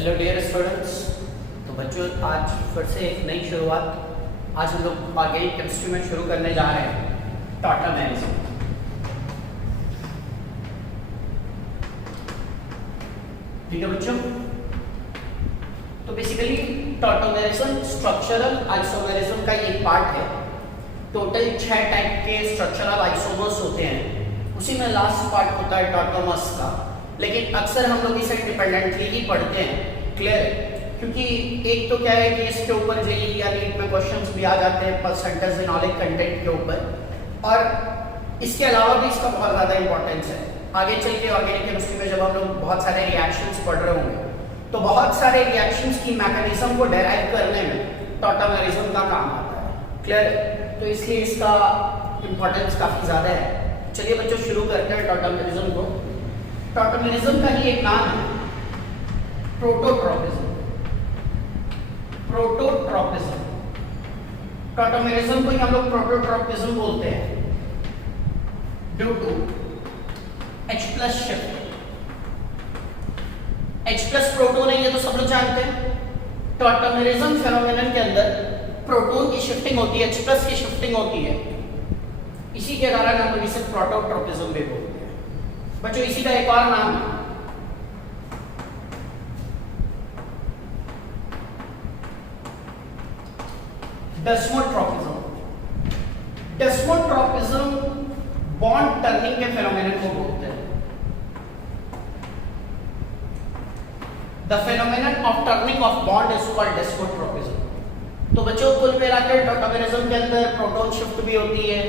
Hello dear students. तो बच्चों आज फिर से एक नई शुरुआत। आज हम लोग आगे केमिस्ट्री में शुरू करने जा रहे हैं टॉटोमेरिज्म। ठीक है बच्चों, तो बेसिकली टॉटोमेरिज्म स्ट्रक्चरल आइसोमेरिज्म का एक पार्ट है। टोटल 6 टाइप के स्ट्रक्चरल आइसोमर्स होते हैं, उसी में लास्ट पार्ट होता है टॉटोमर्स का। लेकिन अक्सर हम लोग इसे इंडिपेंडेंटली ही पढ़ते हैं, क्लियर है? क्योंकि एक तो क्या है कि इसके ऊपर जेईई या नीट में क्वेश्चंस भी आ जाते हैं परसेंटेज इनॉलिक कंटेंट के ऊपर, और इसके अलावा भी इसका बहुत ज़्यादा इंपॉर्टेंस है। आगे चल के ऑर्गेनिक केमिस्ट्री में जब हम लोग बहुत सारे रिएक्शंस पढ़ रहे होंगे तो बहुत सारे रिएक्शंस की मैकेनिज्म को डेराइव करने में टॉटोमेरिज्म का काम आता है, क्लियर है? तो इसलिए इसका इंपॉर्टेंस काफ़ी ज़्यादा है। चलिए बच्चों शुरू करते हैं टॉटोमेरिज्म को। टॉटोमेरिज्म का ही एक नाम है प्रोटोट्रॉपिज्म। प्रोटोट्रॉपिज्म, टॉटोमेरिज्म को ही हम लोग प्रोटोट्रॉपिज्म बोलते हैं due to H+ shift. H+ proton है, ये तो सब लोग जानते हैं। टॉटोमेरिज्म फेनोमेनन के अंदर प्रोटोन की शिफ्टिंग होती है, H+ की शिफ्टिंग होती है। इसी के कारण हम लोग इसे प्रोटोट्रॉपिज्म भी बोलते हैं। बच्चों इसी का एक और नाम है डेस्मोट्रॉपिज्म। डेस्मोट्रॉपिज्म बॉन्ड टर्निंग के फेनोमेनन को बोलते हैं। The phenomenon of turning of bond is called desmotropism. तो बच्चों कुल मिलाकर टॉटोमेरिज्म के अंदर प्रोटॉन शिफ्ट भी होती है,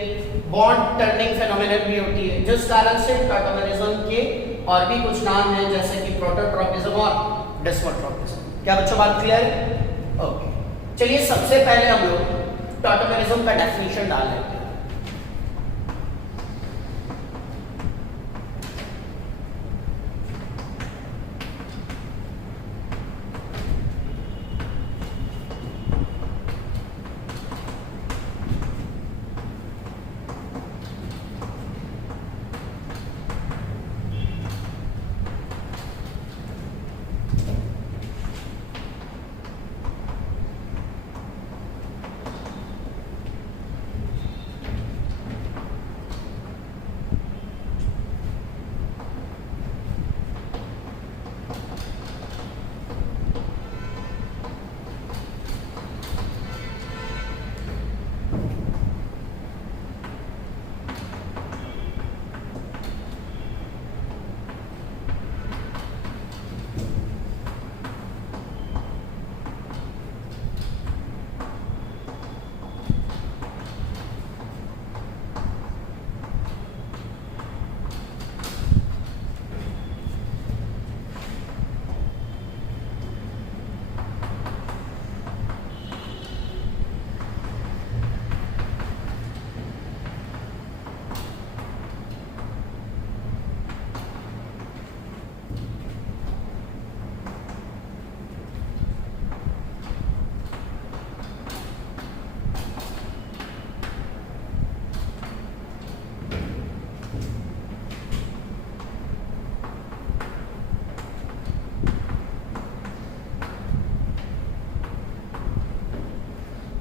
बॉन्ड टर्निंग फेनोमेनन भी होती है, जिस कारण से टॉटोमेरिज्म के और भी कुछ नाम हैं जैसे कि प्रोटोट्रॉपिज्म और डेस्मोट्रॉपिज्म। क्या बच्चों बात क्लियर है? ओके, चलिए सबसे पहले हम लोग टॉटोमेरिज्म का डेफिनेशन डाल लेते हैं।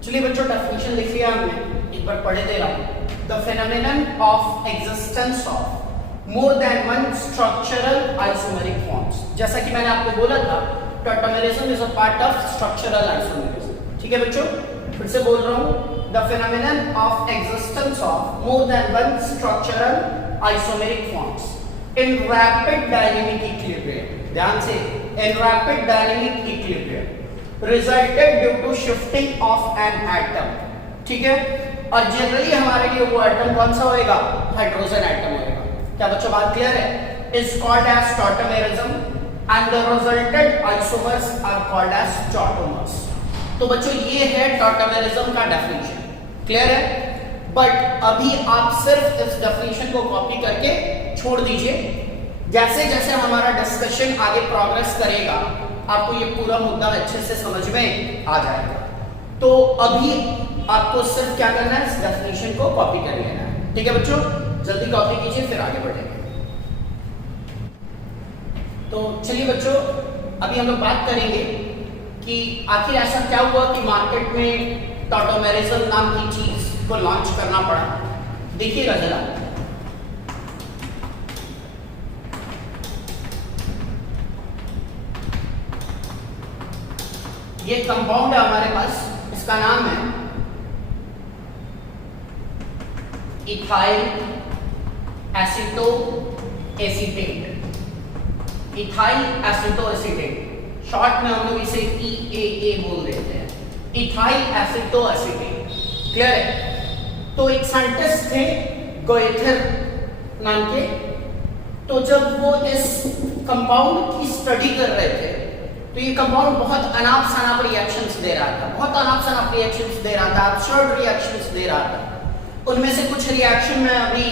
चलिए बच्चों डेफिनेशन लिख लिया हमने, एक बार पढ़े दे रहा हूं। The phenomenon of existence of more than one structural isomeric forms. जैसा कि मैंने आपको बोला था tautomerism is a part of structural isomerism. ठीक है बच्चों, फिर से बोल रहा हूं, the phenomenon of existence of more than one structural isomeric forms in rapid dynamic equilibrium. ध्यान से, in rapid dynamic equilibrium resulted due to shifting of an atom। ठीक है, और जनरली हमारे लिए वो एटम कौन सा होएगा? हाइड्रोजन एटम होएगा। क्या बच्चों बात क्लियर है? is called as tautomerism and the resulted isomers are called as tautomers। तो बच्चों ये है टॉटोमेरिज्म का डेफिनेशन, क्लियर है? बट अभी आप सिर्फ इस डेफिनेशन को कॉपी करके छोड़ दीजिए। जैसे जैसे हमारा डिस्कशन आगे प्रोग्रेस करेगा आपको ये पूरा मुद्दा अच्छे से समझ में आ जाएगा। तो अभी आपको सिर्फ क्या करना है, इस डेफिनेशन को कॉपी कर लेना है। ठीक है बच्चों, जल्दी कॉपी कीजिए फिर आगे बढ़ेंगे। तो चलिए बच्चों, अभी हम लोग बात करेंगे कि आखिर ऐसा क्या हुआ कि मार्केट में टॉटोमेरिज्म नाम की चीज को लॉन्च करना पड़ा। देखिएगा जरा, ये कंपाउंड है हमारे पास, इसका नाम है ethyl एसिटो acetate. Ethyl एसिटो acetate, short में हम लोग इसे EAA बोल देते हैं, इथाइल एसिटो एसीटेट। क्लियर है? तो एक साइंटिस्ट थे गोएथर नाम के, तो जब वो इस कंपाउंड की स्टडी कर रहे थे तो ये कंपाउंड बहुत अनाप शनाप रिएक्शंस दे रहा था, बहुत अनाप शनाप रिएक्शंस दे रहा था, अब्सर्ड रिएक्शंस दे रहा था। उनमें से कुछ रिएक्शन मैं अभी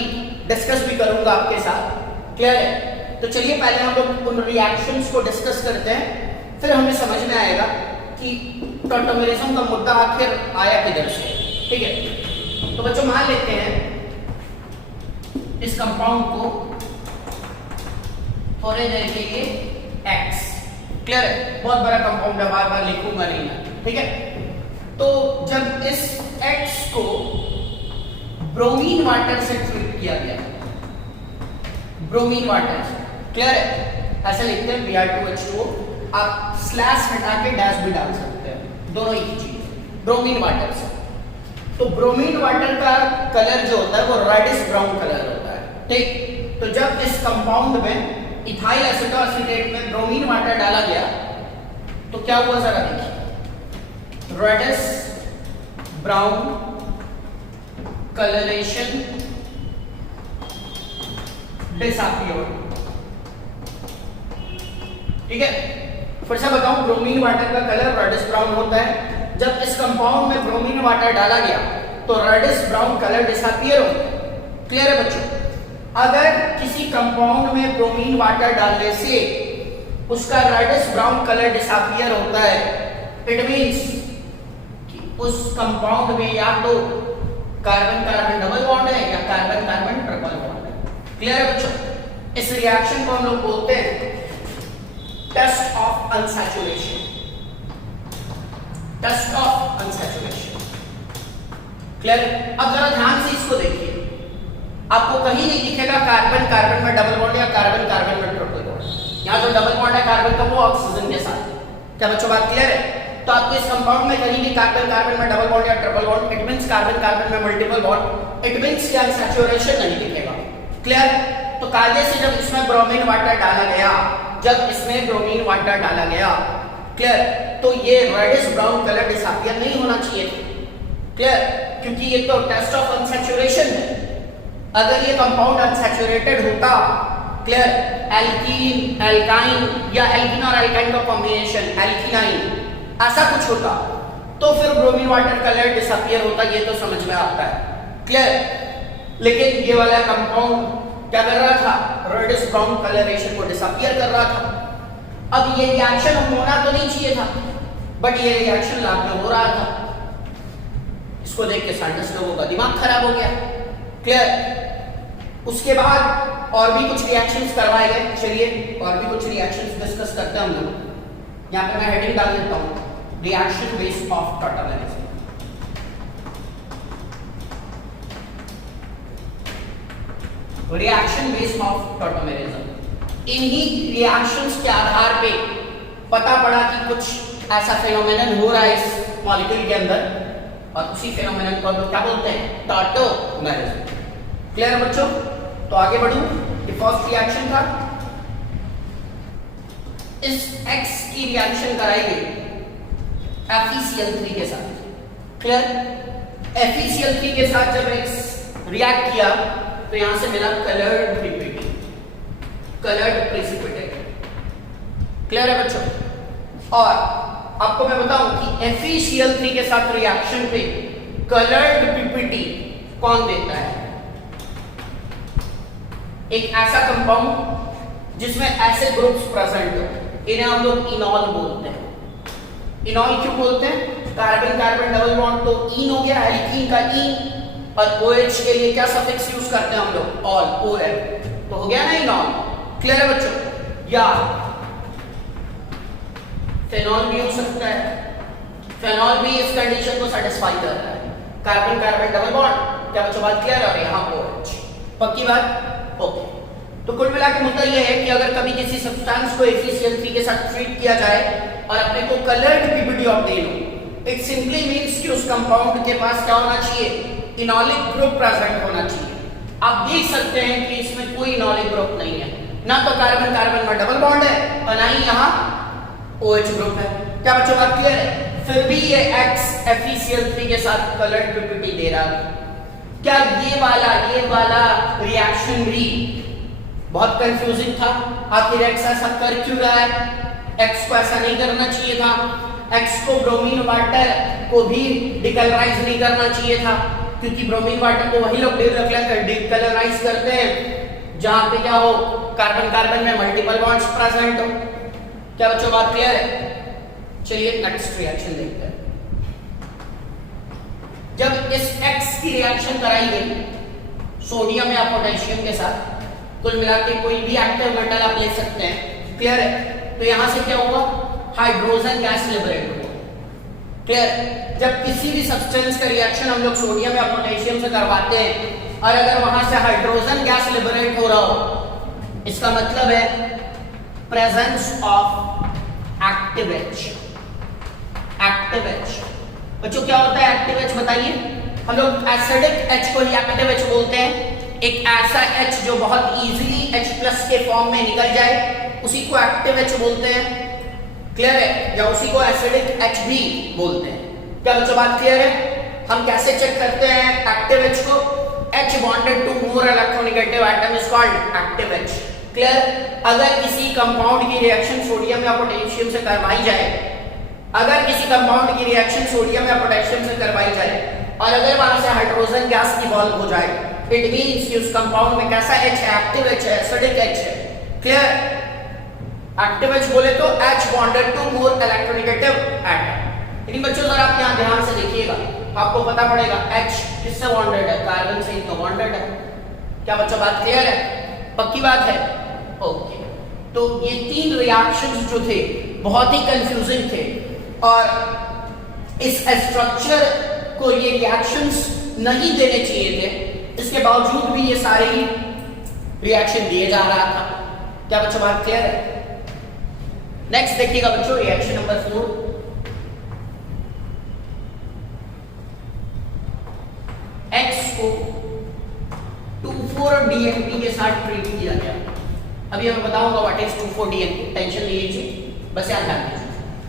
डिस्कस भी करूंगा आपके साथ। क्लियर है? तो चलिए पहले हम लोग उन रिएक्शंस को डिस्कस करते हैं, फिर हमें समझ में आएगा कि टॉटोमेरिज्म का मुद्दा आखिर आया किधर से। ठीक है, तो बच्चों मान लेते हैं इस कंपाउंड को थोड़ी देर के लिए X। क्लियर है? बहुत बड़ा कंपाउंड है, बार बार लिखूंगा नहीं मैं। ठीक है, तो जब इस X को ब्रोमीन वाटर से ट्रीट किया गया, ब्रोमीन वाटर से, क्लियर है? ऐसे लिखते हैं Br2H2O, आप स्लैश हटा के डैश भी डाल सकते हैं, दोनों एक ही चीज, ब्रोमीन वाटर से। तो ब्रोमीन वाटर का कलर जो होता है वो रेडिश ब्राउन कलर होता है। ठीक, तो जब इस कंपाउंड में इथाइल एसिटो एसीटेट में ब्रोमीन वाटर डाला गया तो क्या हुआ जरा देखिए, रेडिश ब्राउन कलरेशन डिसअपियर्ड। ठीक है, फिर से बताऊं, ब्रोमीन वाटर का कलर रेडिश ब्राउन होता है। जब इस कंपाउंड में ब्रोमीन वाटर डाला गया तो रेडिश ब्राउन कलर डिसअपियर हो गया। क्लियर है बच्चों? अगर किसी कंपाउंड में ब्रोमीन वाटर डालने से उसका रेडिश ब्राउन कलर डिसअपियर होता है, इट मींस कि उस कंपाउंड में या तो कार्बन कार्बन डबल बॉन्ड है या कार्बन कार्बन ट्रिपल बॉन्ड है। क्लियर है बच्चों? इस रिएक्शन को हम लोग बोलते हैं test of unsaturation, test of unsaturation. Clear? अब जरा ध्यान से इसको देखिए, आपको कहीं नहीं दिखेगा कार्बन कार्बन में डबल बॉन्ड या कार्बन कार्बन में ट्रिपल बॉन्ड। यहाँ जो डबल बॉन्ड है कार्बन का वो ऑक्सीजन के साथ। क्या बच्चों बात क्लियर है? तो आपको इस कंपाउंड में कहीं भी कार्बन कार्बन में डबल बॉन्ड या triple bond, it means carbon carbon में मल्टीपल बॉन्ड, इट मींस कि अनसैचुरेशन नहीं दिखेगा। क्लियर? तो कायदे से जब इसमें ब्रोमीन वाटर डाला गया, जब इसमें ब्रोमीन वाटर डाला गया, क्लियर, तो ये रेडिश ब्राउन कलर डिसअपियर नहीं होना चाहिए। क्लियर? क्योंकि ये तो टेस्ट ऑफ अनसैचुरेशन है। अगर ये कंपाउंड अनसैचुरेटेड होता, क्लियर, एल्कीन एल्काइन या एल्कीन और एल्काइन का कॉम्बिनेशन एल्कीनाइन ऐसा कुछ होता तो फिर ब्रोमीन वाटर कलर डिसअपियर होता, ये तो समझ में आता है। क्लियर? लेकिन ये वाला कंपाउंड क्या कर रहा था? रेडिश ब्राउन कलरेशन को डिसअपियर कर रहा था। अब ये रिएक्शन होना तो नहीं चाहिए था, बट ये रिएक्शन लैब में हो रहा था। इसको देख के साइंटिस्ट लोगों का दिमाग खराब हो गया। क्लियर? उसके बाद और भी कुछ रिएक्शंस करवाए गए। चलिए और भी कुछ रिएक्शंस डिस्कस करते हैं हम लोग। यहाँ पे मैं हेडिंग डाल देता हूँ, reaction base of tautomerism. Reaction base of tautomerism. इन्हीं रिएक्शंस के आधार पे पता पड़ा कि कुछ ऐसा फेनोमेनन हो रहा है इस मॉलिक्यूल के अंदर, और उसी फेनोमेनन को हम लोग क्या बोलते हैं? टॉटोमेरिज्म। क्लियर है बच्चों? तो आगे बढ़ूं, ये फर्स्ट रिएक्शन था। इस X की रिएक्शन कराई गई FeCl3 के साथ। क्लियर? FeCl3 के साथ जब X रिएक्ट किया तो यहां से मिला coloured precipitate, coloured precipitate. Clear है बच्चों? और आपको मैं बताऊं कि FeCl3 के साथ रिएक्शन पे कलर्ड पीपीटी कौन देता है? एक ऐसा कंपाउंड जिसमें ऐसे ग्रुप्स प्रेजेंट हो, इन्हें हम लोग इनॉल बोलते हैं। इनॉल क्यों बोलते हैं? कार्बन कार्बन डबल बॉन्ड तो इन हो गया, एल्कीन का इन, और OH के लिए क्या सफिक्स यूज करते हैं हम लोग? ऑल, OL, तो हो गया ना इनॉल। क्लियर है बच्चों? या फेनॉल भी हो सकता है, फेनॉल भी इस कंडीशन को सेटिस्फाई कर रहा है, कार्बन कार्बन डबल बॉन्ड। क्या बच्चों बात क्लियर है? और यहाँ OH, पक्की बात? ओके। तो कुल मिला के मुद्दा यह है कि अगर कभी किसी सब्सटेंस को एफिशिएंसी के साथ ट्रीट किया जाए और अपने को कलर्ड पीपीटी ऑब्टेन हो, इट सिंपली मींस कि उस कंपाउंड के पास क्या होना चाहिए? इनॉलिक ग्रुप प्रेजेंट होना चाहिए। आप देख सकते हैं कि इसमें कोई इनॉलिक ग्रुप नहीं है, ना तो कार्बन कार्बन में डबल बॉन्ड है और ना ही यहाँ OH ग्रुप है। क्या बच्चों बात क्लियर है? फिर भी ये X FeCl3 के साथ कलर्ड पीपीटी दे रहा है। क्या ये वाला रिएक्शन भी बहुत कंफ्यूजिंग था? आखिर X ऐसा कर क्यों रहा है? X को ऐसा नहीं करना चाहिए था। X को ब्रोमीन वाटर को भी डिकलराइज नहीं करना चाहिए था, क्योंकि ब्रोमीन वाटर को वही लोग डिकलराइज करते हैं जहां पे क्या हो? कार्बन कार्बन में मल्टीपल बॉन्ड्स प्रेजेंट हो। क्या बच्चों बात क्लियर है? चलिए नेक्स्ट रिएक्शन देखते हैं। जब इस X की रिएक्शन कराई गई सोडियम या पोटेशियम के साथ, कुल मिला के कोई भी एक्टिव मेटल आप ले सकते हैं, क्लियर है? तो यहां से क्या हुआ? हाइड्रोजन गैस लिबरेट हुआ। क्लियर? जब किसी भी सब्सटेंस का रिएक्शन हम लोग सोडियम या पोटेशियम से करवाते हैं और अगर वहां से हाइड्रोजन गैस लिबरेट हो रहा हो, इसका मतलब है presence of active H। Active H बच्चों क्या होता है एक्टिव H बताइए? हम लोग एसिडिक H को ही एक्टिव H बोलते हैं। एक ऐसा H जो बहुत इजीली H+ के फॉर्म में निकल जाए उसी को एक्टिव H बोलते हैं। क्लियर है? या उसी को एसिडिक H भी बोलते हैं। क्या बच्चों बात क्लियर है? हम कैसे चेक करते हैं एक्टिव H को? H bonded to more electronegative atom is called active H। Clear? अगर किसी कंपाउंड की रिएक्शन सोडियम या पोटेशियम से करवाई जाए, अगर किसी कंपाउंड की रिएक्शन सोडियम या पोटेशियम से करवाई जाए और अगर वहां से हाइड्रोजन गैस इवॉल्व हो जाए, इट मींस कि उस कंपाउंड में कैसा H है? एक्टिव H है, एसिडिक H है। क्लियर? एक्टिव H बोले तो H bonded to more electronegative atom। लेकिन बच्चों जरा आप यहाँ ध्यान से देखिएगा, आपको पता पड़ेगा H किससे बॉन्डेड है? कार्बन से ही तो बॉन्डेड है। क्या बच्चों बात क्लियर है? पक्की बात है? ओके। तो ये तीन रिएक्शंस जो थे बहुत ही कंफ्यूजिंग थे और इस स्ट्रक्चर को ये रिएक्शंस नहीं देने चाहिए थे, इसके बावजूद भी ये सारे ही रिएक्शन दिए जा रहा था। क्या बच्चों बात क्लियर है? नेक्स्ट देखिएगा बच्चों रिएक्शन नंबर 4। X को 2,4-DNP के साथ ट्रीट किया गया। अभी मैं बताऊंगा व्हाट इज 2,4-DNP, टेंशन नहीं लीजिए, बस याद रखिए।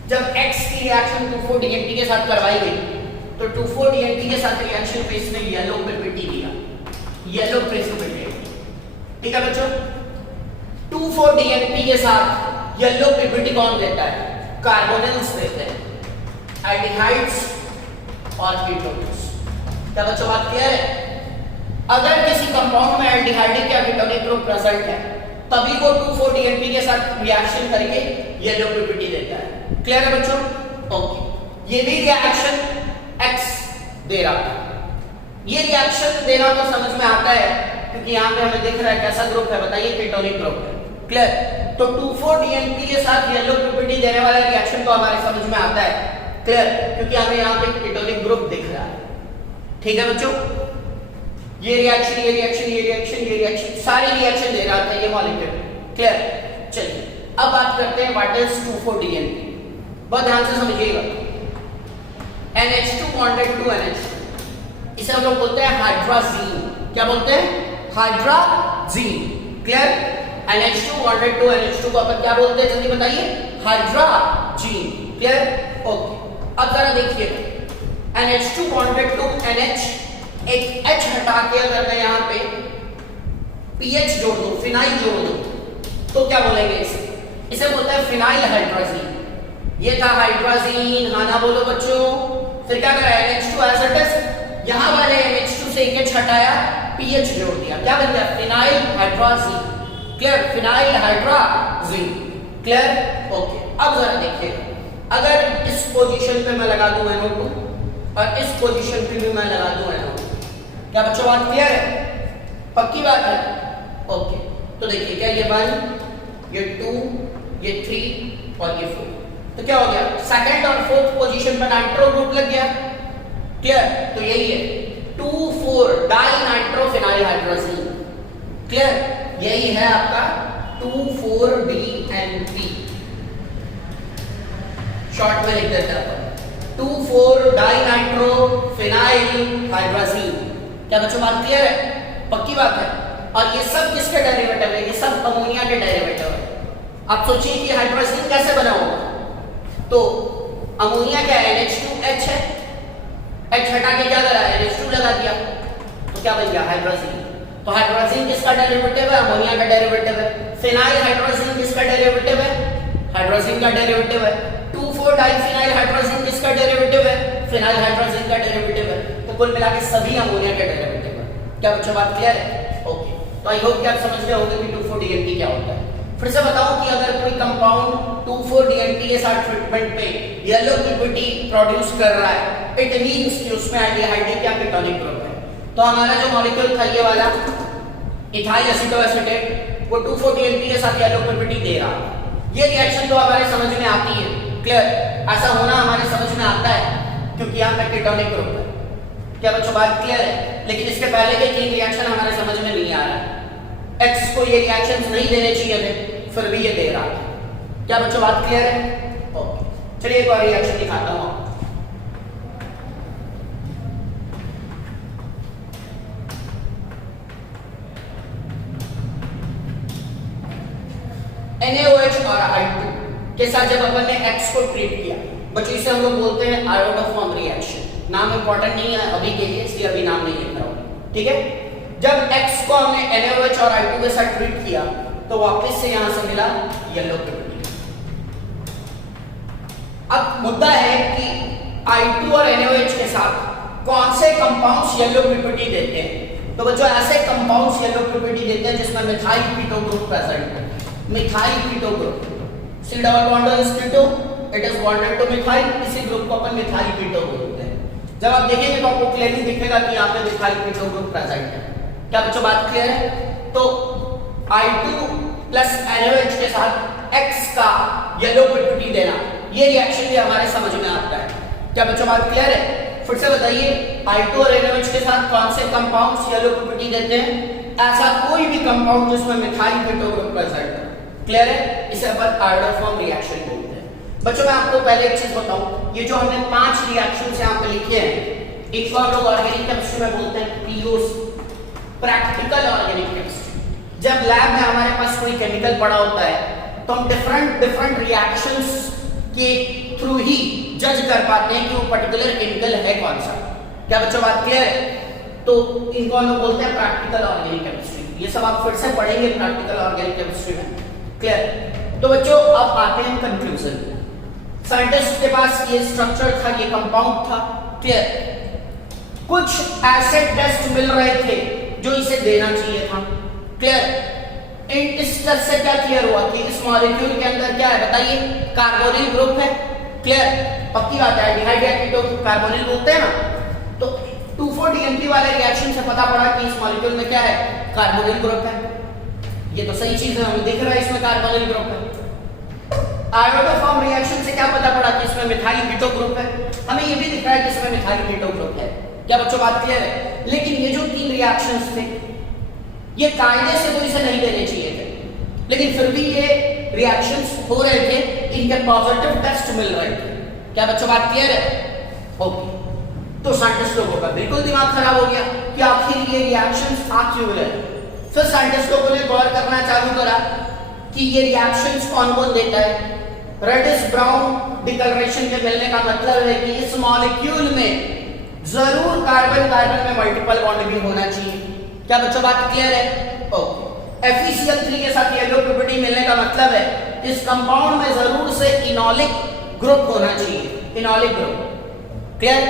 जब X की रिएक्शन 2,4-DNP के साथ करवाई गई तो 2,4-DNP के साथ रिएक्शन पे इसने येलो पीपीटी दिया, येलो प्रेसिपिटेट। ठीक है बच्चों? 2,4-DNP के साथ येलो पीपीटी कौन देता है? कार्बोनिल्स देते हैं, एल्डिहाइड्स और कीटोन्स। क्या बच्चों बात क्लियर है? अगर किसी कंपाउंड में एल्डिहाइडिक या कीटोनिक ग्रुप प्रेजेंट है तभी वो 2,4-DNP के साथ रिएक्शन करके येलो पीपीटी देता है। क्लियर है बच्चों? ओके। ये भी रिएक्शन X दे रहा है। ये रिएक्शन देना तो समझ में आता है क्योंकि यहाँ पे हमें दिख रहा है कैसा ग्रुप है, बताइए? कीटोनिक ग्रुप है। क्लियर? तो 2,4-DNP के साथ येलो पीपीटी देने वाला रिएक्शन तो हमारे समझ में आता है। क्लियर? क्योंकि हमें यहाँ पे कीटोनिक ग्रुप दिख रहा है। ठीक है बच्चों? ये रिएक्शन, ये रिएक्शन, ये रिएक्शन, ये रिएक्शन, सारी रिएक्शन दे रहा था ये मॉलिक्यूल। क्लियर? चलिए अब बात करते हैं व्हाट इज 2,4-DNP। बहुत ध्यान से समझिएगा। NH2 bonded to NH2, इसे हम लोग बोलते हैं हाइड्राजीन। क्या बोलते हैं? Hydrazine. Clear? NH2 bonded to NH2 को अपन क्या बोलते हैं? जल्दी बताइए। हाइड्राजीन। क्लियर? ओके। अब जरा देखिए NH2 bonded to NH, एक H हटा के अगर मैं यहाँ पे PH जोड़ दूं, फिनाइल जोड़ दूं, तो क्या बोलेंगे इसे? इसे बोलते हैं फिनाइल हाइड्राजीन। ये था हाइड्राजीन, हाँ ना बोलो बच्चों। फिर क्या करा? NH2 एज इट इज, यहाँ वाले NH2 से एक H हटाया, PH जोड़ दिया, क्या बन गया? Phenyl hydrazine. Clear? Phenyl hydrazine. Clear? Okay. अब जरा देखिए, अगर इस पोजीशन पे मैं लगा दूं NO2 और इस पोजीशन पे भी मैं लगा दूं NO2, क्या बच्चों बात क्लियर है? पक्की बात है? ओके। तो देखिए क्या ये 1, ये 2, ये 3 और ये 4, तो क्या हो गया, सेकंड और फोर्थ पोजीशन पर नाइट्रो ग्रुप लग गया। क्लियर, तो यही है 2,4 डाइनाइट्रोफिनाइल हाइड्रोजन। क्लियर, यही है आपका 2,4-DNP। शॉर्ट में लिख देते हैं 2,4 डाइनाइट्रोफिनाइल हाइड्रोजन। क्या बच्चों बात क्लियर है? पक्की बात है। और ये सब किसके डेरिवेटिव है? ये सब अमोनिया के डेरिवेटिव है। आप सोचिए कि हाइड्रोजन कैसे बना होगा, तो अमोनिया क्या है, NH2H है, H हटा के क्या करा, NH2 लगा दिया, तो क्या बन गया हाइड्रोजन। तो हाइड्रोजन किसका डेरिवेटिव है? अमोनिया का डेरिवेटिव है। फिनाइल हाइड्रोजन किसका डेरिवेटिव है? हाइड्रोजन का डेरिवेटिव है। 2,4 डाइफिनाइल हाइड्रोजन किसका डेरिवेटिव है? फिनाइल हाइड्रोजन का डेरिवेटिव है। तो कुल मिला के सभी अमोनिया के डेरिवेटिव है। क्या बच्चों बात क्लियर है? ओके, तो आई होप कि आप समझ गए होंगे कि 2,4-DNP क्या होता है। फिर से बताऊं कि अगर कोई कंपाउंड 2,4-DNP के साथ ट्रीटमेंट पे येलो पीपीटी प्रोड्यूस कर रहा है, इट मींस कि उसमें एल्डिहाइड क्या कीटोनिक ग्रुप है। तो हमारा जो मॉलिक्यूल था ये वाला इथाइल एसिटोएसिटेट, वो 2,4-DNP के साथ येलो पीपीटी दे रहा है। ये रिएक्शन तो हमारे समझ में आती है। क्लियर, ऐसा होना हमारे समझ में आता है क्योंकि यहाँ पे कीटोनिक ग्रुप है। क्या बच्चों बात क्लियर है? लेकिन इसके पहले के तीन रिएक्शन हमारे समझ में नहीं आ रहा है। X को ये रिएक्शंस नहीं देने चाहिए थे, फिर भी ये दे रहा है। क्या बच्चों बात क्लियर है? ओके, चलिए एक और रिएक्शन दिखाता हूं आपको। NaOH और I2 के साथ जब अपन ने X को ट्रीट किया, बच्चों इसे हम लोग बोलते हैं आयोडोफॉर्म रिएक्शन। नाम इंपॉर्टेंट नहीं है अभी के लिए, इसलिए अभी नाम नहीं लिख रहा हूं, ठीक है। जब X को हमने NaOH और I2 के साथ ट्रीट किया तो वापस से यहां से मिला येलो पीपीटी। अब मुद्दा है कि I2 और NaOH के साथ कौन से कंपाउंड्स येलो पीपीटी देते हैं। तो बच्चों ऐसे कंपाउंड्स येलो पीपीटी देते हैं जिसमें मिथाइल कीटो ग्रुप प्रेजेंट है। Methyl keto group, C double bond is keto, it is bonded to methyl, इसी ग्रुप को अपन मिथाइल कीटो बोलते हैं। जब आप देखेंगे तो आपको क्लियरली दिखेगा कि यहाँ पे मिथाइल कीटो ग्रुप प्रेजेंट है। क्या बच्चों बात क्लियर है? तो I2 प्लस NaOH के साथ X का येलो पीपीटी देना, ये रिएक्शन भी हमारे समझ में आता है। क्या बच्चों बात क्लियर है? फिर से बताइए, I2 और NaOH के साथ कौन से कंपाउंड्स येलो पीपीटी देते हैं? ऐसा कोई भी कंपाउंड जिसमें मिथाइल कीटो ग्रुप प्रेजेंट है। क्लियर है? इसे अपन आयोडोफॉर्म रिएक्शन बोलते हैं। बच्चों मैं आपको पहले एक चीज बताऊं, ये जो हमने 5 रिएक्शंस यहाँ पे लिखे हैं, एक को हम लोग ऑर्गेनिक केमिस्ट्री में बोलते हैं POC, प्रैक्टिकल ऑर्गेनिक केमिस्ट्री। जब लैब में हमारे पास कोई केमिकल पड़ा होता है तो हम डिफरेंट रिएक्शंस के थ्रू ही जज कर पाते हैं कि वो पर्टिकुलर केमिकल है कौन सा। क्या बच्चों बात क्लियर है? तो इनको हम लोग बोलते हैं प्रैक्टिकल ऑर्गेनिक केमिस्ट्री। ये सब आप फिर से पढ़ेंगे प्रैक्टिकल ऑर्गेनिक केमिस्ट्री में। क्लियर? तो बच्चों अब आते हैं कंक्लूजन। साइंटिस्ट के पास ये स्ट्रक्चर था, ये कंपाउंड था। क्लियर? कुछ ऐसे टेस्ट मिल रहे थे जो इसे देना चाहिए था। क्लियर? इस टेस्ट से क्या क्लियर हुआ कि इस मॉलिक्यूल के अंदर क्या है बताइए? कार्बोनिल ग्रुप है। क्लियर? पक्की बात है, एल्डिहाइड या कीटो कार्बोनिल बोलते हैं ना। तो 2,4-DNP वाले रिएक्शन से पता पड़ा कि इस मॉलिक्यूल में क्या है? कार्बोनिल ग्रुप है। ये तो सही चीज है, हमें दिख रहा है इसमें कार्बोनिल ग्रुप है। आयोडोफॉर्म रिएक्शन से क्या पता पड़ा कि इसमें मिथाइल कीटो ग्रुप है। हमें ये भी दिख रहा है कि इसमें मिथाइल कीटो ग्रुप है। क्या बच्चों बात क्लियर है? लेकिन ये जो 3 रिएक्शंस थे, ये कायदे से तो इसे नहीं देने चाहिए थे, लेकिन फिर भी ये रिएक्शंस हो रहे थे, इनके पॉजिटिव टेस्ट मिल रहे थे। क्या बच्चों बात क्लियर है? ओके, तो साइंटिस्ट लोगों का बिल्कुल दिमाग खराब हो गया कि आखिर ये रिएक्शंस आ क्यों रहे। फिर साइंटिस्ट लोगों ने गौर करना चालू करा कि ये रिएक्शंस कौन कौन देता है। रेडिश ब्राउन डिकलरेशन के मिलने का मतलब है कि इस मॉलिक्यूल में जरूर कार्बन कार्बन में मल्टीपल बॉन्ड भी होना चाहिए। क्या बच्चों बात क्लियर है? ओके, FeCl3 के साथ येलो पीपीटी मिलने का मतलब है इस कंपाउंड में जरूर से इनोलिक ग्रुप होना चाहिए। Enolic group. Clear?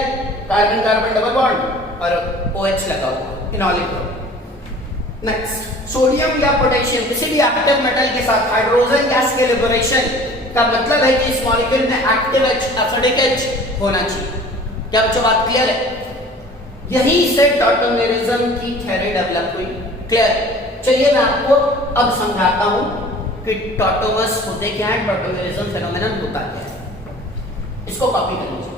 Carbon carbon double bond और OH लगा हुआ, इनोलिक ग्रुप। नेक्स्ट, सोडियम या पोटेशियम किसी भी एक्टिव मेटल के साथ हाइड्रोजन गैस के लिबरेशन का मतलब है कि इस मॉलिक्यूल में एक्टिव H, एसिडिक H होना चाहिए। क्या बच्चों बात क्लियर है? यही से टॉटोमेरिज्म की थ्योरी डेवलप हुई। क्लियर? चलिए मैं आपको अब समझाता हूं कि टॉटोमर्स होते क्या है, टॉटोमेरिज्म फेनोमेनन होता क्या है। इसको कॉपी कर लीजिए।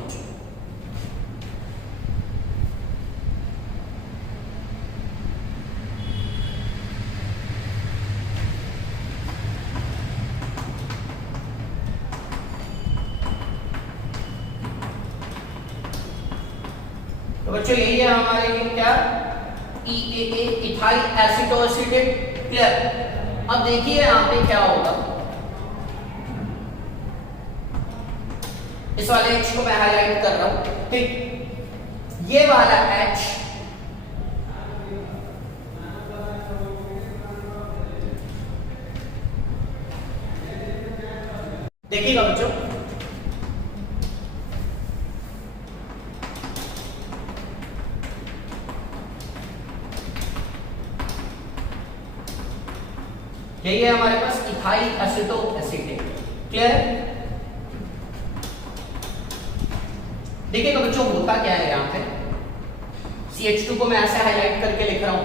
तो बच्चों यही है हमारे लिए क्या, EAA इथाइल एसिटोएसिटेट। क्लियर। अब देखिए यहां पे क्या होगा, इस वाले H को मैं हाईलाइट कर रहा हूं, ठीक। ये वाला H देखिएगा बच्चों, यही है हमारे पास इथाइल एसिटोएसिटेट। क्लियर। देखिएगा बच्चों होता क्या है यहां पे, CH2 को मैं ऐसे हाईलाइट करके लिख रहा हूं।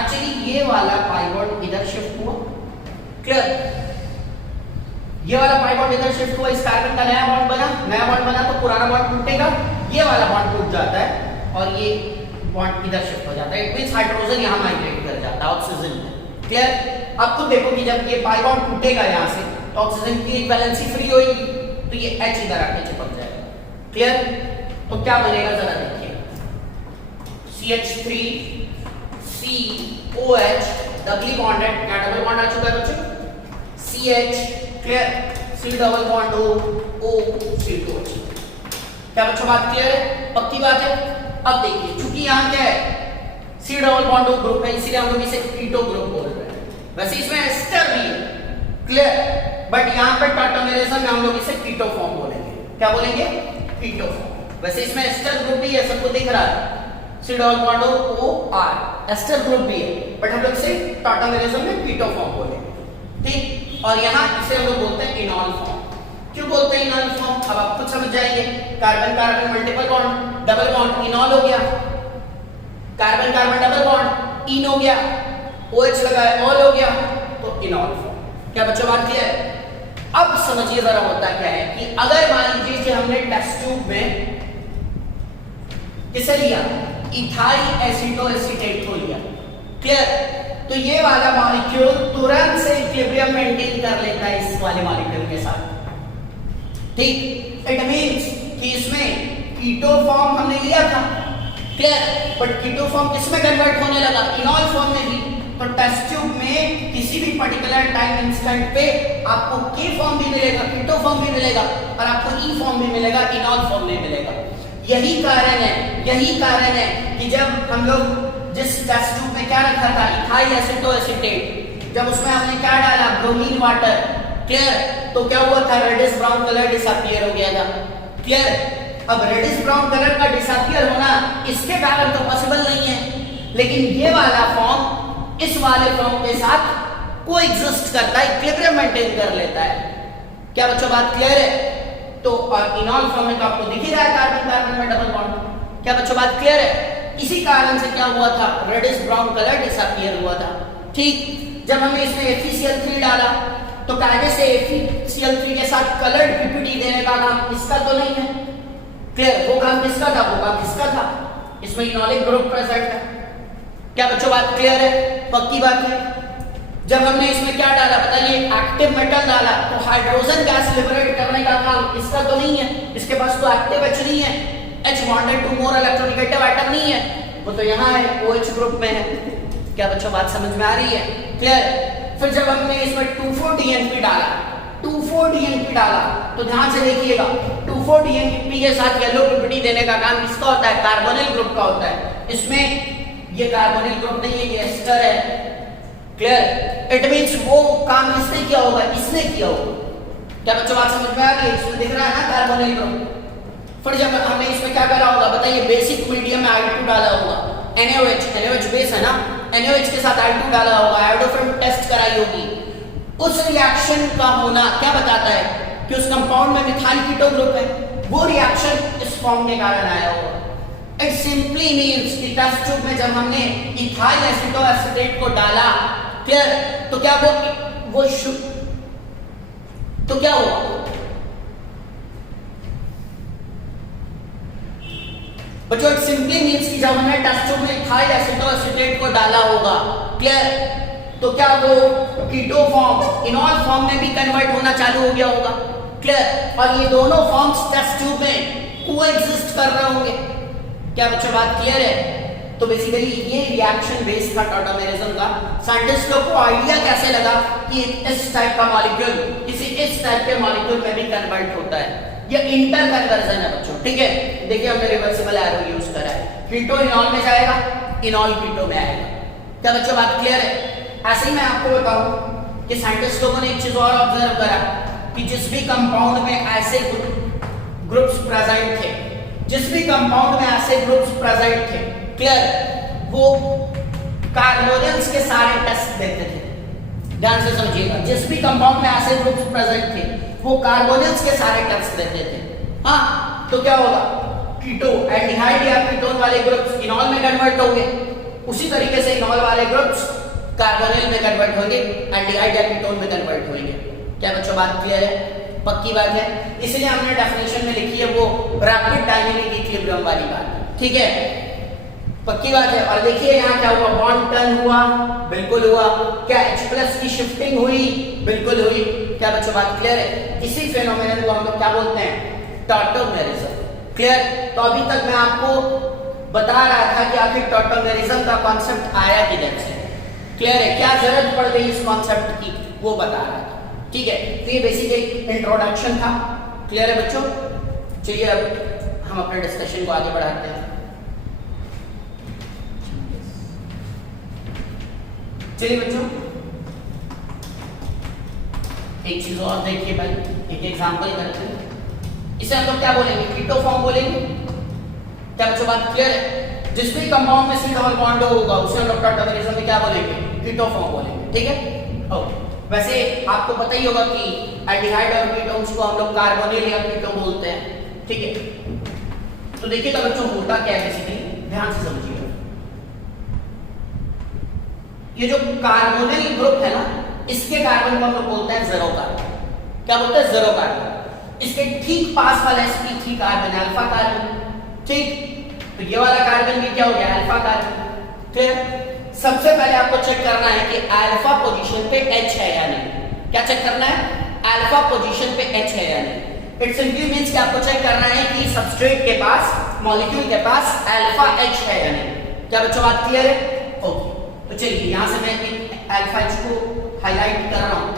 एक्चुअली ये वाला पाई बॉन्ड इधर शिफ्ट हुआ। क्लियर। ये वाला पाई बॉन्ड इधर शिफ्ट हुआ, इस कार्बन का नया बॉन्ड बना, नया बॉन्ड बना तो पुराना बॉन्ड टूटेगा, ये वाला बॉन्ड टूट जाता है और ये बॉन्ड इधर शिफ्ट हो जाता है। इट मींस हाइड्रोजन यहां माइग्रेट कर जाता है ऑक्सीजन में। क्लियर। अब खुद देखो कि जब ये पाई बॉन्ड टूटेगा यहां से तो ऑक्सीजन की वैलेंसी फ्री होगी, तो ये H इधर आके चिपक जाएगा। क्लियर। तो क्या बनेगा जरा देखिए, CH3 COH डबली बॉन्डेड, क्या डबल बॉन्ड आ चुका है बच्चों, CH। Clear. C double bond O C2H। क्या बच्चों बात क्लियर है, पक्की बात है। अब देखिए चूंकि यहां क्या है, C double bond O group है, इसलिए हम लोग इसे कीटो ग्रुप बोल रहे हैं। वैसे इसमें एस्टर भी है। क्लियर। बट यहां पर टॉटोमेरिज्म में हम लोग इसे कीटो फॉर्म बोलेंगे। क्या बोलेंगे, कीटो फॉर्म। वैसे इसमें एस्टर ग्रुप भी है, सबको दिख रहा है, C double bond O R ester group भी है, बट हम लोग इसे टॉटोमेरिज्म में कीटो फॉर्म बोलेंगे। ठीक। और यहां इसे हम लोग बोलते हैं इनॉल फॉर्म। क्यों बोलते हैं इनॉल फॉर्म, अब आप खुद समझ जाएंगे। Carbon carbon multiple bond, double bond, इनॉल हो गया। कार्बन कार्बन डबल बॉन्ड, इन हो गया, OH लगा है, ऑल हो गया, तो इनॉल फॉर्म। क्या बच्चों बात क्लियर है। अब समझिए जरा होता क्या है कि अगर मान लीजिए कि हमने टेस्ट ट्यूब में किसे लिया, इथाइल एसिटोएसिटेट को लिया। क्लियर। तो ये वाला मॉलिक्यूल तुरंत से इक्विलिब्रियम मेंटेन कर लेता है इस वाले मॉलिक्यूल के साथ। ठीक। इट मींस कि इसमें कीटो फॉर्म हमने लिया था। क्लियर। बट कीटो फॉर्म किसमें कन्वर्ट होने लगा, इनॉल फॉर्म में भी। तो टेस्ट ट्यूब में किसी भी पर्टिकुलर टाइम इंस्टेंट पे आपको के फॉर्म भी मिलेगा, कीटो फॉर्म भी मिलेगा, और आपको ई फॉर्म भी मिलेगा, इनॉल फॉर्म नहीं मिलेगा। यही कारण है कि जब हम लोग जिस टेस्ट ट्यूब में क्या रखा था, इथाइल एसिटोएसिटेट, जब उसमें हमने क्या डाला, ब्रोमीन वाटर। क्लियर। तो क्या हुआ था, रेडिश ब्राउन कलर डिसअपीयर हो गया था। क्लियर। अब रेडिश ब्राउन कलर का डिसअपीयर होना इसके कारण तो पॉसिबल नहीं है, लेकिन ये वाला फॉर्म इस वाले फॉर्म के साथ कोएग्जिस्ट करता है, इक्विलिब्रियम मेंटेन कर लेता है। क्या बच्चों बात क्लियर है। तो इनॉल फॉर्म में तो आपको दिख ही रहा है कार्बन कार्बन में डबल बॉन्ड। क्या बच्चों बात क्लियर है। इसी कारण से क्या हुआ था, रेडिश ब्राउन कलर डिसअपीयर हुआ था। ठीक। जब हमने इसमें FeCl3 डाला तो कायदे से FeCl3 के साथ कलर्ड PPT देने का काम इसका तो नहीं है। क्लियर। वो काम किसका था, वो काम किसका था, इसमें इनॉलिक ग्रुप प्रेजेंट है। क्या बच्चों बात क्लियर है, पक्की बात है। जब हमने इसमें क्या डाला बताइए, एक्टिव मेटल डाला, तो हाइड्रोजन गैस लिबरेट करने का काम इसका तो नहीं है, इसके पास तो एक्टिव H नहीं है, H bonded to more electronegative atom नहीं है, वो तो यहाँ है, OH ग्रुप में है। क्या बच्चों बात समझ में आ रही है। क्लियर। फिर जब हमने इसमें 2,4-DNP डाला, 2,4-DNP डाला, तो ध्यान से देखिएगा, 2,4-DNP के साथ येलो PPT देने का काम किसका होता है, कार्बोनिल ग्रुप का होता है। इसमें ये कार्बोनिल ग्रुप नहीं है, ये एस्टर है। क्लियर। इट मींस वो काम किसने किया होगा, इसने किया होगा। क्या बच्चों बात समझ में आ रही है, इसमें दिख रहा है ना कार्बोनिल ग्रुप। फिर जब हमने इसमें क्या करा होगा बताइए, बेसिक मीडियम में I2 डाला होगा, NaOH बेस है ना, NaOH के साथ I2 डाला होगा, आयोडोफिल्म टेस्ट कराई होगी। उस रिएक्शन का होना क्या बताता है कि उस कंपाउंड में मिथाइल कीटो ग्रुप है, वो रिएक्शन इस फॉर्म के कारण आया होगा। इट सिंपली मींस कि टेस्ट ट्यूब में जब हमने इथाइल एसिटोएसिटेट को डाला, क्लियर, तो क्या वो तो क्या हुआ, बच्चों इट सिंपली मींस कि जब हमने टेस्ट ट्यूब में इथाइल एसिटोएसिटेट को डाला होगा, क्लियर, तो क्या वो कीटो फॉर्म इनॉल फॉर्म में भी कन्वर्ट होना चालू हो गया होगा, क्लियर, और ये दोनों फॉर्म्स टेस्ट ट्यूब में कोएग्जिस्ट कर रहे होंगे। क्या बच्चों बात क्लियर है? तो बेसिकली ये रिएक्शन बेस था टॉटोमेरिज्म का। साइंटिस्ट लोग को आइडिया कैसे लगा कि इस टाइप का मॉलिक्यूल किसी इस टाइप के मॉलिक्यूल में भी कन्वर्ट होता है, ये इंटर कन्वर्जन है बच्चों, ठीक है। देखिए हमने रिवर्सिबल एरो यूज करा है, कीटो इनॉल में जाएगा, इनॉल कीटो में आएगा। क्या बच्चों बात क्लियर है? ऐसे ही मैं आपको बताऊं कि साइंटिस्ट लोगों ने एक चीज और ऑब्जर्व करा कि जिस भी कंपाउंड में ऐसे ग्रुप्स प्रेजेंट थे, जिस भी कंपाउंड में ऐसे ग्रुप्स प्रेजेंट थे, क्लियर, वो कार्बोनिल्स के सारे टेस्ट देते थे। ध्यान से समझिएगा, जिस भी कंपाउंड में ऐसे ग्रुप्स प्रेजेंट थे वो कार्बोनिल्स के सारे टेस्ट देते थे। हाँ, तो क्या होगा, कीटो एल्डिहाइड या कीटोन वाले ग्रुप्स इनॉल में कन्वर्ट होंगे, उसी तरीके से इनॉल वाले ग्रुप्स कार्बोनिल में कन्वर्ट होंगे, एल्डिहाइड या कीटोन में कन्वर्ट होंगे। क्या बच्चों बात क्लियर है? पक्की बात है। इसलिए हमने डेफिनेशन में लिखी है वो रैपिड डायनामिक इक्विलिब्रियम वाली बात, ठीक है, पक्की बात है। और देखिए यहाँ क्या हुआ, बॉन्ड टर्न हुआ, बिल्कुल हुआ। क्या H+ की शिफ्टिंग हुई? बिल्कुल हुई। क्या बच्चों बात क्लियर है? इसी फेनोमेनन को हम लोग क्या बोलते हैं, टॉटोमेरिज्म, क्लियर। तो अभी तक मैं आपको बता रहा था कि आखिर टॉटोमेरिज्म का कॉन्सेप्ट आया किधर से, क्लियर है, क्या जरूरत पड़ गई इस कॉन्सेप्ट की, वो बता रहा था, ठीक है। तो ये बेसिक एक इंट्रोडक्शन था, क्लियर है बच्चों। चलिए अब हम अपने डिस्कशन को आगे बढ़ाते हैं। चलिए बच्चों एक चीज और देखिए भाई, एक एग्जांपल करते हैं। इसे हम लोग क्या बोलेंगे, कीटो फॉर्म बोलेंगे। क्या बच्चों बात क्लियर है? जिस भी कंपाउंड में सी डबल बॉन्ड होगा उसे हम लोग टॉटोमेरिज्म में क्या बोलेंगे, कीटो फॉर्म बोलेंगे, ठीक है। ओके, वैसे आपको पता ही होगा कि एल्डिहाइड और कीटोन्स को हम लोग कार्बोनिल या कीटो बोलते हैं, ठीक है। तो देखिएगा बच्चों होता क्या है, बेसिकली ध्यान से समझिएगा। ये जो कार्बोनिल ग्रुप है ना, इसके कार्बन को हम लोग बोलते हैं ज़ीरो कार्बन। क्या बोलते हैं, ज़ीरो कार्बन। इसके ठीक पास वाला sp3 कार्बन अल्फा कार्बन, ठीक। तो ये वाला कार्बन भी क्या हो गया, अल्फा कार्बन, क्लियर। सबसे पहले आपको चेक करना है कि अल्फा पोजीशन पे H है या नहीं। क्या चेक करना है, अल्फा पोजीशन पे H है या नहीं। इट सिंपली मींस कि आपको चेक करना है कि सबस्ट्रेट के पास, मॉलिक्यूल के पास अल्फा H है या नहीं। क्या बच्चों बात क्लियर है? ओके, तो चलिए यहां से मैं एक अल्फा H को हाईलाइट कर रहा हूं।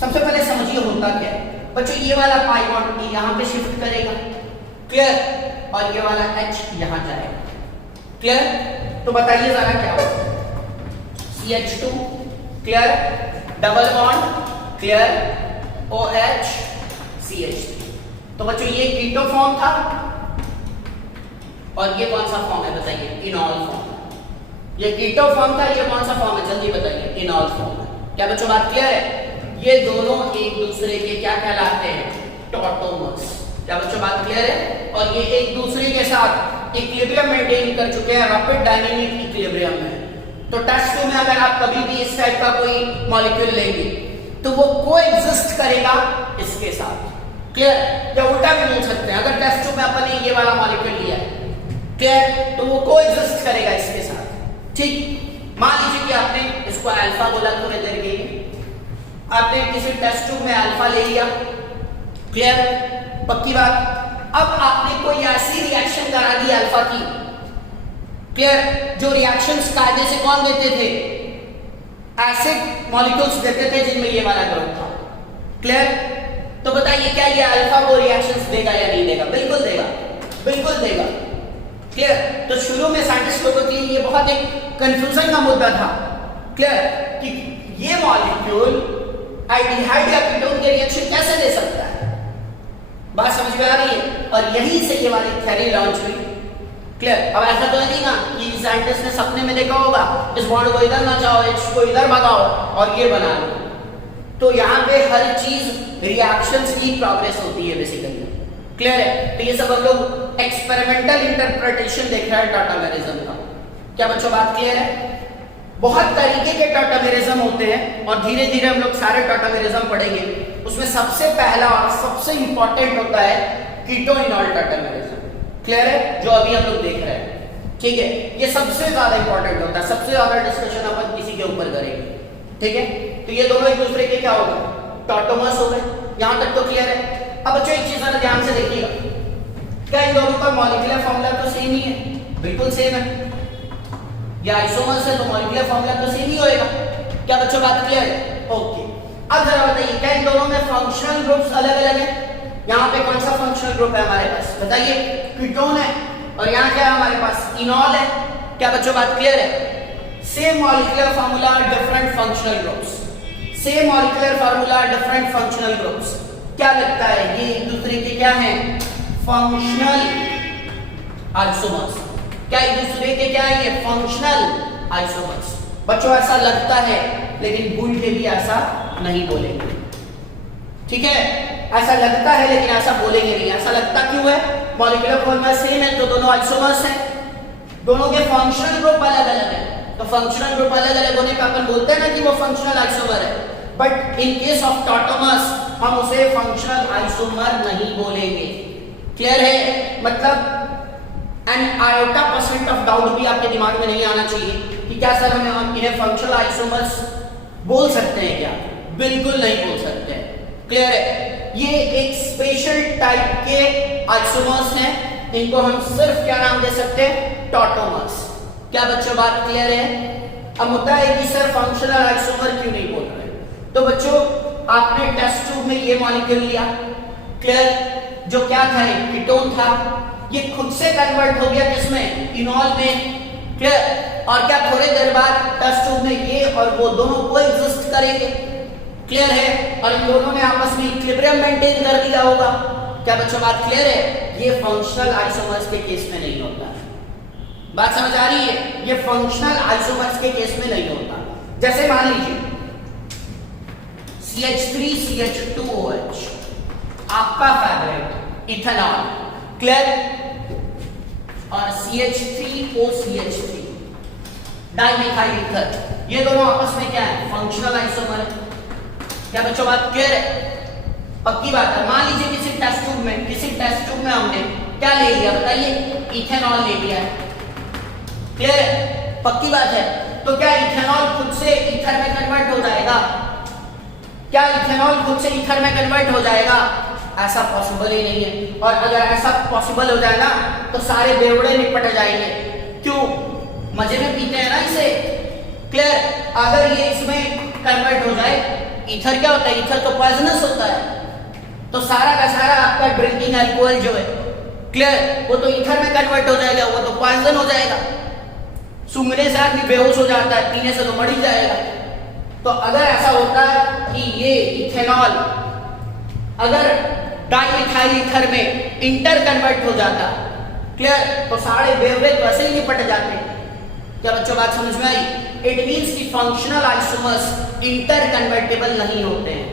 सबसे पहले समझिए होता क्या है बच्चों, ये वाला पाई बॉन्ड यहां पे शिफ्ट करेगा, क्लियर, और ये वाला H यहां जाएगा, क्लियर। तो बताइए जरा क्या होगा, CH2, clear, double bond, clear, OH, CH3। तो बच्चों ये कीटो फॉर्म था, और ये कौन सा फॉर्म है बताइए, इनॉल फॉर्म। ये कीटो फॉर्म था, ये कौन सा फॉर्म है जल्दी बताइए, इनॉल फॉर्म है। क्या बच्चों बात क्लियर है? ये दोनों एक दूसरे के क्या कहलाते हैं, टॉटोमर्स। क्या बच्चों बात क्लियर है? और ये एक दूसरे के साथ इक्विलिब्रियम मेंटेन कर चुके हैं, रैपिड डायनामिक इक्विलिब्रियम में। तो टेस्ट ट्यूब में अगर आप कभी भी इस टाइप का कोई मॉलिक्यूल लेंगे तो वो कोएग्जिस्ट करेगा इसके साथ, क्लियर। या उल्टा भी बोल सकते हैं, अगर टेस्ट ट्यूब में अपन ने ये वाला मॉलिक्यूल लिया है, क्लियर, तो वो कोएग्जिस्ट करेगा इसके साथ, ठीक। मान लीजिए कि आपने इसको अल्फा बोला थोड़ी देर के लिए, आपने किसी टेस्ट ट्यूब में अल्फा ले लिया, क्लियर, पक्की बात। अब आपने कोई ऐसी रिएक्शन करा दी अल्फा की, क्लियर, जो रिएक्शंस कायदे से कौन देते थे, एसिड मॉलिक्यूल्स देते थे जिनमें ये वाला ग्रुप था, क्लियर। तो बताइए क्या ये अल्फा वो रिएक्शंस देगा या नहीं देगा? बिल्कुल देगा, बिल्कुल देगा, क्लियर। तो शुरू में साइंटिस्ट लोगों के लिए ये बहुत एक कंफ्यूजन का मुद्दा था, क्लियर, कि ये मॉलिक्यूल एल्डिहाइड या कीटोन के रिएक्शन कैसे दे सकता है। बात समझ में आ रही है? और यहीं से ये वाली थ्योरी लॉन्च हुई, क्लियर। अब ऐसा तो नहीं ना कि साइंटिस्ट ने सपने में देखा होगा इस बॉन्ड को इधर ना जाओ, इसको इधर भगाओ और ये बना लो। तो यहाँ पे हर चीज रिएक्शंस की प्रोग्रेस होती है बेसिकली, क्लियर है। तो ये सब हम लोग एक्सपेरिमेंटल इंटरप्रिटेशन देख रहे हैं टॉटोमेरिज्म का। क्या बच्चों बात क्लियर है? बहुत तरीके के टॉटोमेरिज्म होते हैं और धीरे धीरे हम लोग सारे टॉटोमेरिज्म पढ़ेंगे। उसमें सबसे पहला और सबसे इंपॉर्टेंट होता है कीटो इनॉल टॉटोमेरिज्म। क्लियर है? जो अभी हम लोग देख रहे हैं, ठीक है? ये सबसे ज्यादा इंपॉर्टेंट होता है, सबसे ज्यादा डिस्कशन अपन किसी के ऊपर करेंगे, ठीक है? तो ये दोनों एक दूसरे के क्या हो गए? टॉटोमर्स हो गए। यहां तक तो क्लियर है? अब बच्चों एक चीज जरा ध्यान से देखिएगा, क्या इन दोनों का मॉलिक्यूलर फॉर्मूला तो सेम ही है? बिल्कुल सेम है। ये आइसोमर्स है तो मॉलिक्यूलर फॉर्मूला तो सेम ही होएगा। क्या बच्चों बात क्लियर है? ओके। अब जरा बताइए, क्या इन दोनों में फंक्शनल ग्रुप्स अलग अलग है? यहाँ पे कौन सा फंक्शनल ग्रुप है हमारे पास? बताइए। कीटोन है, और यहाँ क्या है हमारे पास? इनॉल है। क्या बच्चों बात क्लियर है? Same molecular formula, different functional groups. Same molecular formula, different functional groups. क्या लगता है ये एक दूसरे के क्या हैं? Functional isomers. क्या एक दूसरे के क्या है ये? Functional isomers. बच्चों ऐसा लगता है, लेकिन भूल के भी ऐसा नहीं बोलेंगे, ठीक है? ऐसा लगता है लेकिन ऐसा बोलेंगे नहीं। ऐसा लगता क्यों है? मॉलिक्यूलर फॉर्मूला सेम है तो दोनों आइसोमर्स हैं, दोनों के फंक्शनल ग्रुप अलग अलग है, तो फंक्शनल ग्रुप अलग अलग होने पे अपन बोलते हैं ना कि वो फंक्शनल आइसोमर है। But in case of tautomers हम उसे फंक्शनल आइसोमर नहीं बोलेंगे। क्लियर है? मतलब and iota percent of doubt भी आपके दिमाग में नहीं आना चाहिए कि क्या सर हम इन्हें फंक्शनल आइसोमर्स बोल सकते हैं क्या? बिल्कुल नहीं बोल सकते हैं। क्लियर है? ये एक स्पेशल टाइप के आइसोमर्स हैं, इनको हम सिर्फ क्या नाम दे सकते हैं? टॉटोमर्स। क्या बच्चों बात क्लियर है? अब मुद्दा है कि सर फंक्शनल आइसोमर क्यों नहीं बोल रहे? तो बच्चों आपने टेस्ट ट्यूब में ये मॉलिक्यूल लिया, क्लियर, जो क्या था? एक कीटोन था, ये खुद से कन्वर्ट हो गया किसमें? इनॉल में, क्लियर। और क्या थोड़ी देर बाद टेस्ट ट्यूब में ये और वो दोनों कोएग्जिस्ट करेंगे, क्लियर है? और इन दोनों ने आपस में इक्विलिब्रियम मेंटेन कर दिया होगा। क्या बच्चों बात क्लियर है? ये फंक्शनल आइसोमर्स के केस में नहीं होता। बात समझ आ रही है? ये फंक्शनल आइसोमर्स के केस में नहीं होता। जैसे मान लीजिए CH3CH2OH आपका फेवरेट इथेनॉल, क्लियर, और CH3OCH3 डाइमिथाइल ईथर, ये दोनों आपस में क्या है? फंक्शनल आइसोमर है। क्या बच्चों बात क्लियर है? पक्की बात है। मान लीजिए किसी टेस्ट ट्यूब में हमने क्या ले लिया? बताइए, इथेनॉल ले लिया है, क्लियर है? पक्की बात है। तो क्या इथेनॉल खुद से ईथर में कन्वर्ट हो जाएगा? क्या इथेनॉल खुद से ईथर में कन्वर्ट हो जाएगा? ऐसा पॉसिबल ही नहीं है। और अगर ऐसा पॉसिबल हो जाए ना तो सारे बेवड़े निपट जाएंगे। क्यों? मजे में पीते हैं ना इसे, क्लियर। अगर ये इसमें कन्वर्ट हो जाए, ईथर क्या होता है? ईथर तो पॉइजनस होता है, तो सारा का सारा आपका ड्रिंकिंग अल्कोहल जो है, क्लियर, वो तो ईथर में कन्वर्ट हो जाएगा, वो तो पॉइजन हो जाएगा। सूंघने से आदमी बेहोश हो जाता है, पीने से तो मर ही जाएगा। तो अगर ऐसा होता है कि ये इथेनॉल अगर डाइमिथाइल ईथर में इंटर कन्वर्ट हो जाता, क्लियर, तो सारे बेवड़े तो ऐसे ही निपट जाते। क्या बच्चों बात समझ में आई? इट मींस कि फंक्शनल आइसोमर्स इंटर कन्वर्टेबल नहीं होते हैं,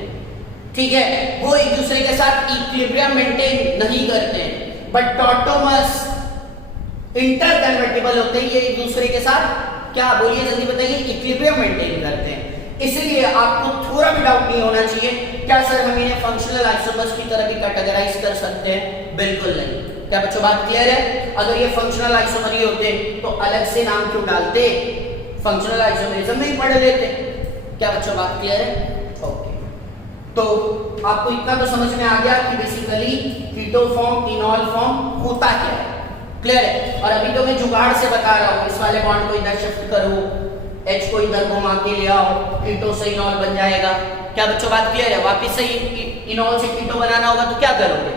ठीक है? वो एक दूसरे के साथ इक्विलिब्रियम मेंटेन नहीं करते हैं। बट टॉटोमर्स इंटर कन्वर्टेबल होते हैं, ये एक दूसरे के साथ क्या, बोलिए जल्दी बताइए, इक्विलिब्रियम मेंटेन करते हैं। इसलिए आपको थोड़ा भी डाउट नहीं होना चाहिए, क्या सर हम इन्हें फंक्शनल आइसोमर्स की तरह भी कैटेगराइज कर सकते हैं? बिल्कुल नहीं। क्या बच्चों बात क्लियर है? अगर ये फंक्शनल आइसोमर ही होते तो अलग से नाम क्यों डालते? फंक्शनल आइसोमरिज्म में ही पढ़ लेते। क्या बच्चों बात क्लियर है? ओके, तो आपको इतना तो समझ में आ गया कि basically keto form, enol form होता क्या है, क्लियर है? और अभी तो मैं जुगाड़ से बता रहा हूँ, इस वाले बॉन्ड को इधर शिफ्ट करो, H को इधर घुमा के ले आओ, कीटो से इनॉल बन जाएगा। क्या बच्चों बात क्लियर है? वापिस से इनॉल से कीटो बनाना होगा तो क्या करोगे?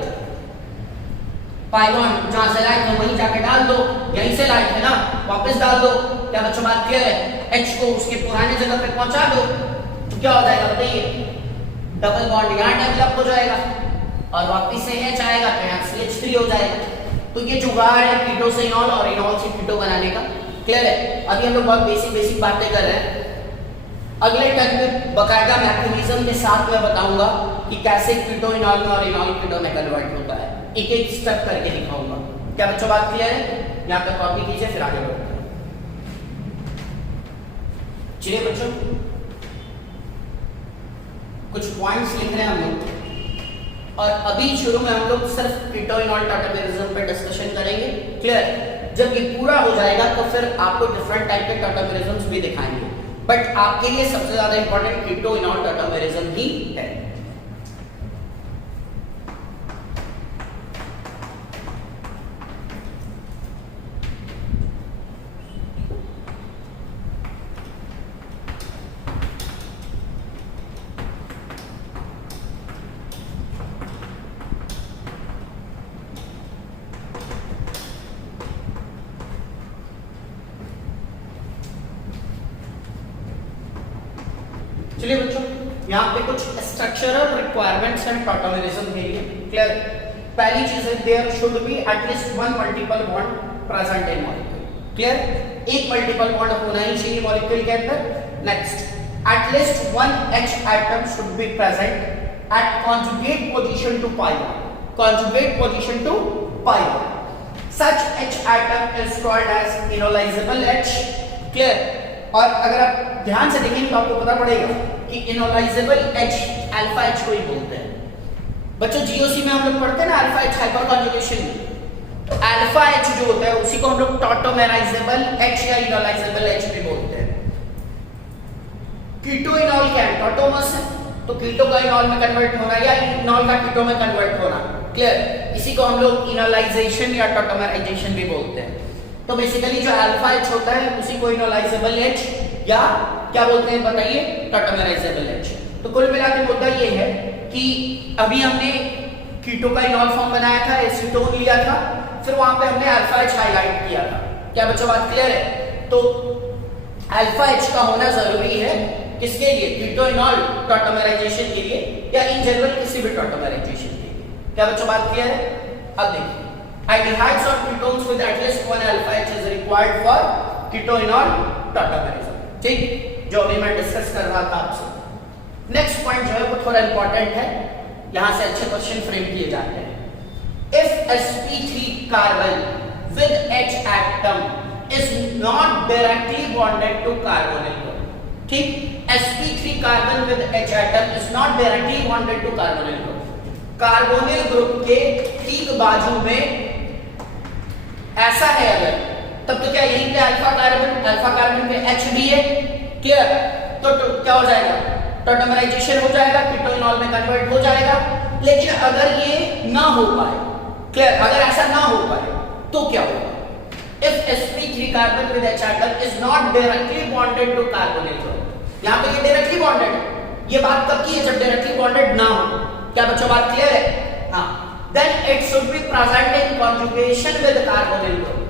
पाइगॉन जहां से लाए थे वहीं जाके डाल दो, यहीं से लाए थे ना, वापस डाल दो। क्या बच्चों बात क्लियर है? H को उसके पुराने जगह पे पहुंचा दो तो क्या हो जाएगा बताइए? डबल बॉन्ड यहाँ डेवलप हो जाएगा और वापस से H आएगा तो यहाँ CH3 हो जाएगा। तो ये जुगाड़ है कीटो से इनॉल और इनॉल से कीटो बनाने का, क्लियर है? अभी हम लोग बहुत बेसिक बातें कर रहे हैं। अगले टर्म में बकायदा मैकेनिज्म के साथ मैं बताऊंगा कि कैसे कीटो इनॉल में और इनॉल कीटो में कन्वर्ट होता है, एक एक स्टेप करके दिखाऊंगा। क्या बच्चों बात क्लियर है? यहाँ पर कॉपी कीजिए फिर आगे बढ़ते हैं। चलिए बच्चों, कुछ पॉइंट्स लिख रहे हैं हम लोग। और अभी शुरू में हम लोग सिर्फ कीटोइनॉल टॉटोमेरिज्म पे डिस्कशन करेंगे। क्लियर? जब ये पूरा हो जाएगा तो फिर आपको डिफरेंट टाइप के टॉटोमेरिज्म्स भी दिखाएंगे, बट आपके लिए सबसे ज्यादा इंपॉर्टेंट कीटोइनॉल टॉटोमेरिज्म ही है। चलिए बच्चों, यहाँ पे कुछ स्ट्रक्चरल रिक्वायरमेंट्स हैं टॉटोमेरिज्म के लिए। क्लियर? पहली चीज है there should be at least one multiple bond present in molecule. Clear? एक मल्टीपल बॉन्ड होना ही चाहिए मॉलिक्यूल के अंदर। Next, at least one H atom should be present at conjugate position to pi bond। Conjugate position to pi bond। Such H atom is called as enolizable H। Clear? और अगर आप ध्यान से देखेंगे तो आपको पता पड़ेगा कि इनोलाइजेबल H अल्फा H को ही बोलते हैं। बच्चों GOC में हम लोग पढ़ते हैं ना अल्फा H हाइपर कॉन्जुगेशन में, तो अल्फा H जो होता है उसी को हम लोग टॉटोमेराइजेबल H या इनोलाइजेबल H भी बोलते हैं। कीटोइनॉल क्या है? टॉटोमर्स है, तो कीटो का इनॉल में कन्वर्ट होना या इनॉल का कीटो में कन्वर्ट होना। क्लियर? इसी को हम लोग इनोलाइजेशन या टॉटोमेराइजेशन भी बोलते हैं। तो बेसिकली जो अल्फा H होता है उसी को इनोलाइजेबल H या क्या बोलते हैं बताइए? टॉटोमेराइजेबल H। तो कुल मिला के मुद्दा ये है कि अभी हमने कीटो का इनॉल फॉर्म बनाया था, एसीटोन लिया था, फिर वहां पे हमने अल्फा H हाईलाइट किया था। क्या बच्चों बात क्लियर है? तो अल्फा H का होना जरूरी है किसके लिए? कीटो इनॉल टॉटोमेराइजेशन के लिए या इन जनरल किसी भी टॉटोमेराइजेशन के लिए। क्या बच्चों बात क्लियर है? अब देखिए, aldehydes or ketones with at least one alpha H is required for ketoenol tautomerism। ठीक, जो अभी मैं डिस्कस कर रहा था आपसे। नेक्स्ट पॉइंट जो है वो थोड़ा इंपॉर्टेंट है, यहां से अच्छे क्वेश्चन फ्रेम किए जाते हैं। If sp3 carbon with H atom is not directly bonded to carbonyl group। ठीक, sp3 carbon with H atom is not directly bonded to carbonyl group। Carbonyl group के ठीक बाजू में ऐसा है अगर, तब तो क्या यहीं पे अल्फा कार्बन पे H भी है। क्लियर? तो क्या हो जाएगा? टॉटोमेराइजेशन हो जाएगा, कीटोइनॉल में कन्वर्ट हो जाएगा। लेकिन अगर ये ना हो पाए, क्लियर, अगर ऐसा ना हो पाए तो क्या होगा? If sp3 carbon with H atom is not directly bonded to carbonyl group। यहाँ पे ये डायरेक्टली बॉन्डेड है। ये बात कब की है? जब डायरेक्टली बॉन्डेड ना हो। क्या बच्चों बात क्लियर है? हाँ। Then it should be present in conjugation with carbonyl group।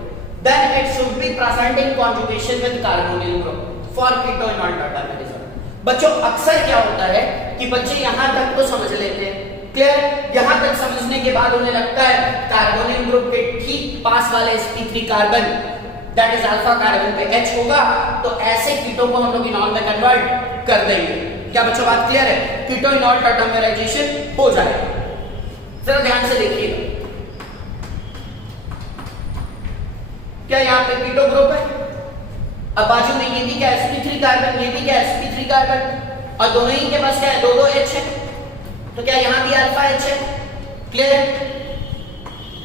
Then it should be present in conjugation with carbonyl group for ketoenol tautomerism। बच्चों अक्सर क्या होता है कि बच्चे यहाँ तक तो समझ लेते हैं। क्लियर? यहाँ तक समझने के बाद उन्हें लगता है कार्बोनिल ग्रुप के ठीक पास वाले sp3 carbon that is alpha carbon पे H होगा, तो ऐसे कीटो को हम लोग इनॉल में कन्वर्ट कर देंगे। क्या बच्चों बात क्लियर है? कीटोइनॉल टॉटोमेराइजेशन हो जाएगा। जरा ध्यान से देखिएगा, क्या यहाँ पे कीटो ग्रुप है, अब बाजू में ये भी क्या sp3 कार्बन, ये भी क्या sp3 कार्बन, और दोनों ही के पास क्या है? दो H है, तो क्या यहाँ भी अल्फा H है। क्लियर है?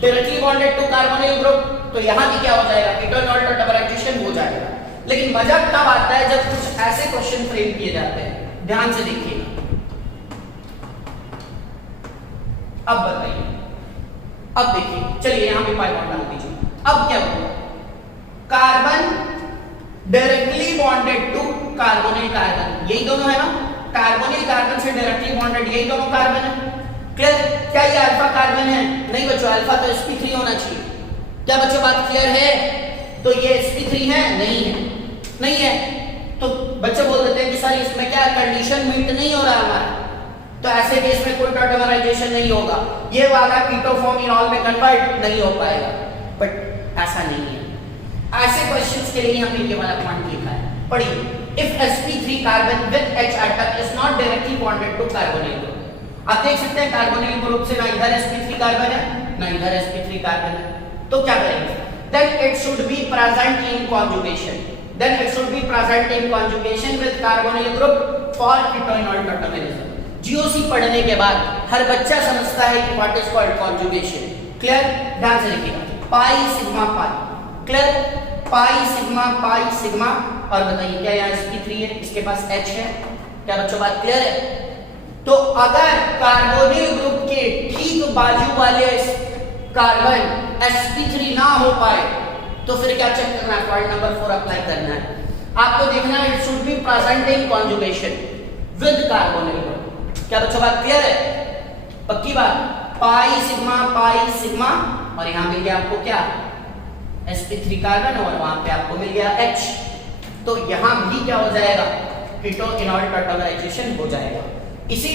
Directly bonded to carbonyl group, तो यहाँ भी क्या हो जाएगा? कीटोइनॉल टॉटोमेराइजेशन हो जाएगा। लेकिन मजा तब आता है जब कुछ ऐसे क्वेश्चन फ्रेम किए जाते हैं। ध्यान से देखिएगा, अब बताइए, अब देखिए, चलिए यहां पे पाई बॉन्ड डाल दीजिए। अब क्या होगा? Carbon directly bonded to carbonyl carbon, यही दोनों है ना, कार्बोनिल कार्बन से डायरेक्टली बॉन्डेड यही दोनों कार्बन है। क्लियर? क्या ये अल्फा कार्बन है? नहीं बच्चों, अल्फा तो sp3 होना चाहिए। क्या बच्चों बात क्लियर है? तो ये sp3 है? नहीं है, नहीं है, तो बच्चे बोल देते हैं कि सर इसमें क्या कंडीशन मीट नहीं हो रहा हमारा, तो ऐसे केस में कोई टॉटोमेराइजेशन नहीं होगा, ये वाला कीटो फॉर्म इनॉल में कन्वर्ट नहीं हो पाएगा। बट ऐसा नहीं है, ऐसे क्वेश्चंस के लिए यहाँ पे ये वाला पॉइंट लिखा है, पढ़िए। If sp3 carbon with H atom is not directly bonded to carbonyl group। आप देख सकते हैं कार्बोनिल ग्रुप से ना इधर sp3 कार्बन है ना इधर sp3 कार्बन है, तो क्या करेंगे? then it should be present in conjugation, then it should be present in conjugation with carbonyl group for ketoenol tautomerism। GOC पढ़ने के बाद हर बच्चा समझता है कि what is called conjugation. Clear? ध्यान से लिखिएगा, pi sigma pi. Clear? Pi sigma. और बताइए क्या यहाँ sp3 है, इसके पास H है। क्या बच्चों बात क्लियर है? तो अगर कार्बोनिल ग्रुप के ठीक बाजू वाले कार्बन sp3 ना हो पाए तो फिर क्या चेक करना है? पॉइंट नंबर 4 अप्लाई करना है। आपको देखना है it should be present in conjugation with carbonyl group. क्या बच्चों बात क्लियर है? पक्की बात? पाई सिग्मा और यहां मिल गया आपको क्या? sp3 कार्बन और वहां पे आपको मिल गया H। तो यहां भी क्या हो जाएगा? कीटो इनॉल टॉटमराइजेशन हो जाएगा। इसी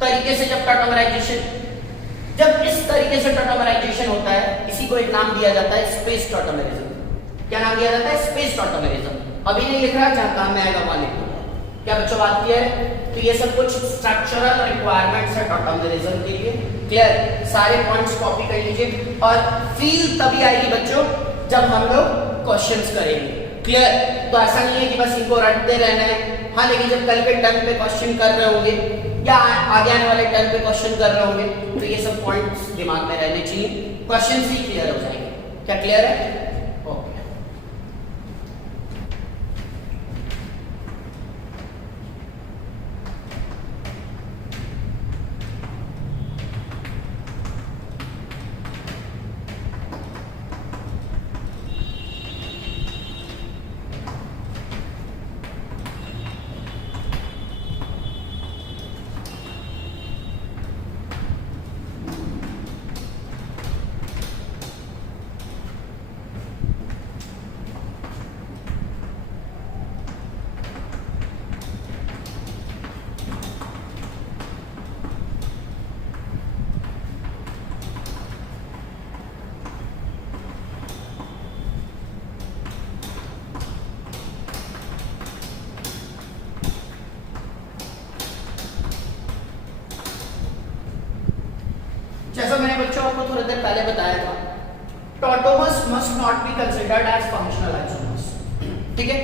तरीके से जब इस तरीके से टॉटमराइजेशन होता है, इसी को एक नाम दिया जाता है स्पेस टॉटमरिज्म। क्या नाम दिया जाता है? स्पेस टॉटमरिज्म। अभी नहीं लिख रहा, जहां काम में आएगा वहां लिख दूंगा। क्या बच्चों बात क्लियर है? तो ये सब कुछ स्ट्रक्चरल रिक्वायरमेंट्स है टॉटमरिज्म के लिए। क्लियर? सारे पॉइंट्स कॉपी कर लीजिए और फील तभी आएगी बच्चों जब हम लोग क्वेश्चंस करेंगे। क्लियर? तो ऐसा नहीं है कि बस इनको रटते रहना है। हाँ, लेकिन जब कल के टर्म पे क्वेश्चन कर रहे होंगे या आगे आने वाले टर्म पे क्वेश्चन कर रहे होंगे तो ये सब पॉइंट्स दिमाग में रहने चाहिए, क्वेश्चन ही क्लियर हो जाएंगे। क्या क्लियर है? ओके। जैसा मैंने बच्चों आपको थोड़ी देर पहले बताया था, tautomers must not be considered as functional isomers. ठीक है?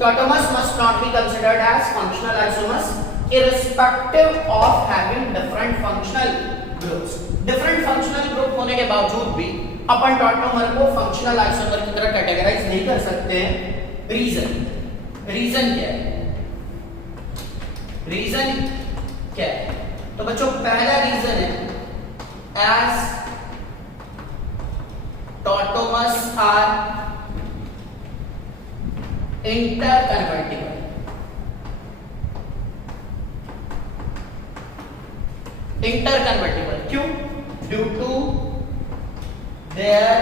Tautomers must not be considered as functional isomers irrespective of having different functional groups। Different functional group होने के बावजूद भी अपन टॉटोमर को फंक्शनल आइसोमर की तरह कैटेगराइज नहीं कर सकते हैं। रीजन क्या है? रीजन क्या है? तो बच्चों पहला रीजन है as tautomers are interconvertible। Interconvertible क्यों? Due to their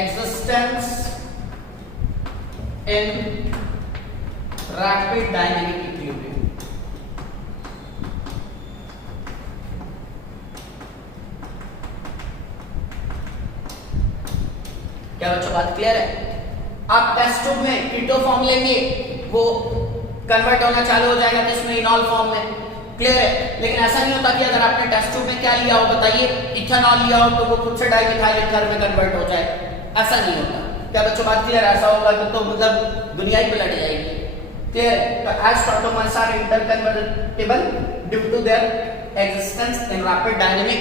existence in rapid dynamic equilibrium. क्या बच्चों बात क्लियर है? आप टेस्ट ट्यूब में कीटो फॉर्म लेंगे, वो कन्वर्ट होना चालू हो जाएगा तो इसमें इनॉल फॉर्म में। क्लियर है? लेकिन ऐसा नहीं होता कि अगर आपने टेस्ट ट्यूब में क्या लिया हो बताइए, इथेनॉल लिया हो तो वो खुद से डाइमिथाइल ईथर में कन्वर्ट हो जाए। ऐसा नहीं होता। क्या बच्चों बात क्लियर? ऐसा होगा तो मतलब दुनिया ही पलट जाएगी। क्लियर? तो as tautomers are interconvertible due to their existence in rapid dynamic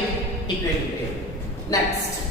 equilibrium. Next,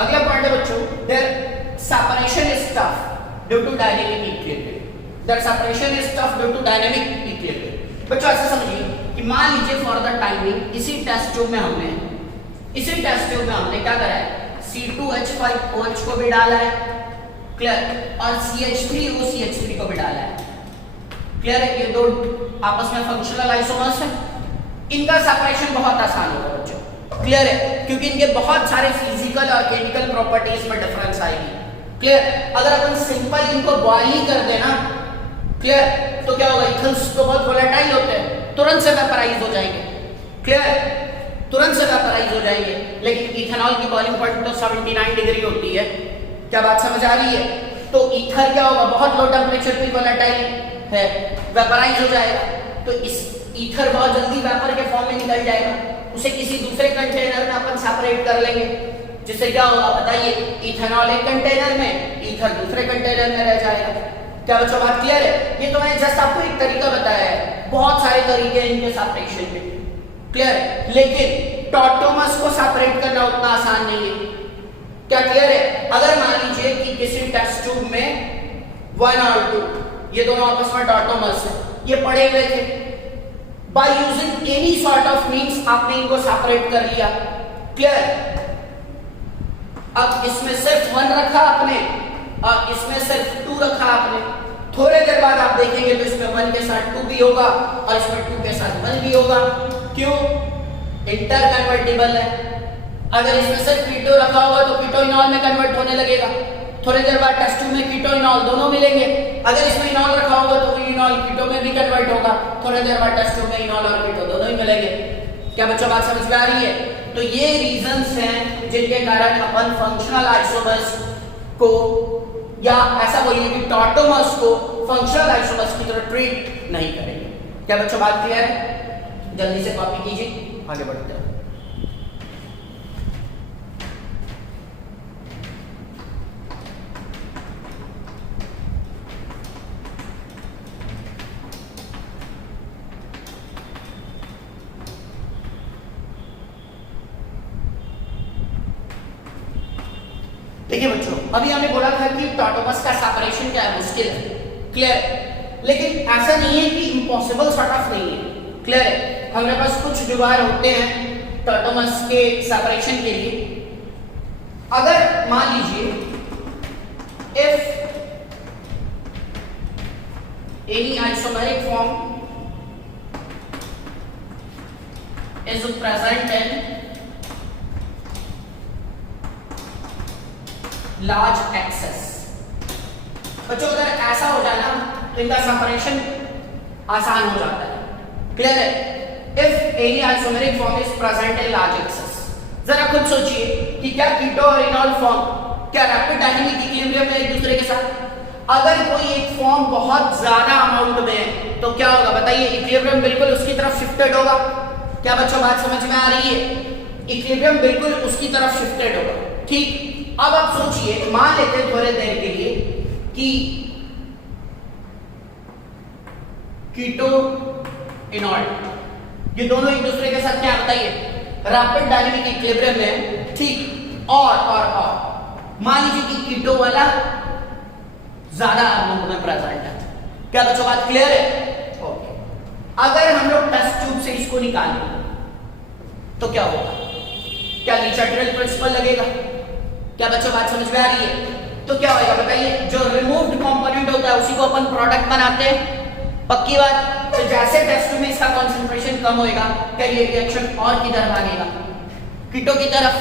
अगला पॉइंट है बच्चों, their separation is tough due to dynamic equilibrium. Their separation is tough due to dynamic equilibrium. बच्चों ऐसा समझिए कि मान लीजिए फॉर द टाइमिंग इसी टेस्ट ट्यूब में हमने क्या करा है? C2H5OH को भी डाला है। क्लियर? और CH3OCH3 को भी डाला है। क्लियर है? ये दो आपस में फंक्शनल आइसोमर्स हैं। इनका सेपरेशन बहुत आसान होगा बच्चों। क्लियर है? क्योंकि इनके बहुत सारे फिजिकल और केमिकल प्रॉपर्टीज में डिफरेंस आएगी। क्लियर? अगर अपन सिंपल इनको बॉयल ही कर देना, क्लियर, तो क्या होगा, इथेनॉल्स तो बहुत वोलेटाइल होते हैं, तुरंत से वेपराइज हो जाएंगे, क्लियर, तुरंत से वेपराइज हो जाएंगे। लेकिन इथेनॉल की बॉइलिंग पॉइंट तो 79 डिग्री होती है। क्या बात समझ आ रही है? तो ईथर क्या होगा, बहुत लो टेम्परेचर पे वोलेटाइल है, वेपराइज हो जाएगा, तो इस ईथर बहुत जल्दी वेपर के फॉर्म में निकल जाएगा, उसे किसी दूसरे कंटेनर में अपन सेपरेट कर लेंगे, जिससे क्या होगा बताइए, इथेनॉल एक कंटेनर में, ईथर दूसरे कंटेनर में रह जाएगा। क्या बच्चों बात क्लियर है? ये तो मैंने जस्ट आपको एक तरीका बताया है, बहुत सारे तरीके हैं इनके सेपरेशन के, क्लियर? लेकिन टॉटोमस को सेपरेट करना उतना आसान नहीं है। क्या क्लियर है? अगर मान लीजिए कि किसी टेस्ट ट्यूब में 1 और 2 ये दोनों आपस में टॉटोमस है, ये पड़े हुए थे, by using any sort of means आपने इनको सेपरेट कर लिया, क्लियर? अब इसमें सिर्फ 1 रखा आपने और इसमें सिर्फ 2 रखा आपने, थोड़े देर बाद आप देखेंगे तो इसमें 1 के साथ 2 भी होगा और इसमें 2 के साथ 1 भी होगा। क्यों? इंटर कन्वर्टिबल है। अगर इसमें सिर्फ कीटो रखा होगा तो कीटोइनॉल में कन्वर्ट होने लगेगा, थोड़ी देर बाद टेस्ट ट्यूब में कीटोइनॉल दोनों मिलेंगे। अगर इसमें इनॉल रखा होगा तो इनॉल कीटो में भी कन्वर्ट होगा, थोड़ी देर बाद टेस्ट ट्यूब में इनॉल और कीटो दोनों ही मिलेंगे। क्या बच्चों बात समझ में आ रही है? तो ये रीजंस हैं जिनके कारण अपन फंक्शनल आइसोमर्स को, या ऐसा बोलिए कि टॉटोमर्स को फंक्शनल आइसोमर्स की तरह ट्रीट नहीं करेंगे। क्या बच्चों बात क्लियर है? जल्दी से कॉपी कीजिए, आगे बढ़ते हैं। देखिए बच्चों, अभी हमने बोला था कि टॉटोमस का सेपरेशन क्या है, मुश्किल है, क्लियर? लेकिन ऐसा नहीं है कि इम्पॉसिबल सॉर्ट ऑफ नहीं है, क्लियर है? हमारे पास कुछ जुगाड़ होते हैं टॉटोमस के सेपरेशन के लिए। अगर मान लीजिए if any isomeric form is present in large access, बच्चों अगर ऐसा हो जाए ना तो इनका सेपरेशन आसान हो जाता है, क्लियर है? If any isomeric form is present in large access, जरा खुद सोचिए कि क्या कीटो और इनॉल फॉर्म क्या रैपिड डायनेमिक इक्विलिब्रियम में एक दूसरे के साथ? अगर कोई एक फॉर्म बहुत ज्यादा अमाउंट में है तो क्या होगा बताइए, इक्विलिब्रियम बिल्कुल उसकी तरफ शिफ्टेड होगा। क्या बच्चों बात समझ में आ रही है? इक्विलिब्रियम बिल्कुल उसकी तरफ शिफ्टेड होगा, ठीक? अब आप सोचिए, मान लेते हैं थोड़े देर के लिए कि कीटो इनॉल ये दोनों एक दूसरे के साथ क्या बताइए, रैपिड डायनेमिक इक्विलिब्रियम में, ठीक? और मान लीजिए कि कीटो वाला ज्यादा अमाउंट में प्रेजेंट है। क्या बच्चों बात क्लियर है? ओके। अगर हम लोग टेस्ट ट्यूब से इसको निकालें तो क्या होगा? क्या लीचार्ड प्रिंसिपल लगेगा? क्या बच्चों बात समझ में आ रही है? तो क्या होगा बताइए, जो रिमूव्ड कंपोनेंट होता है उसी को अपन प्रोडक्ट बनाते हैं, पक्की बात। तो जैसे टेस्ट में इसका कंसंट्रेशन कम होएगा, क्या ये रिएक्शन और किधर भागेगा? कीटो की तरफ,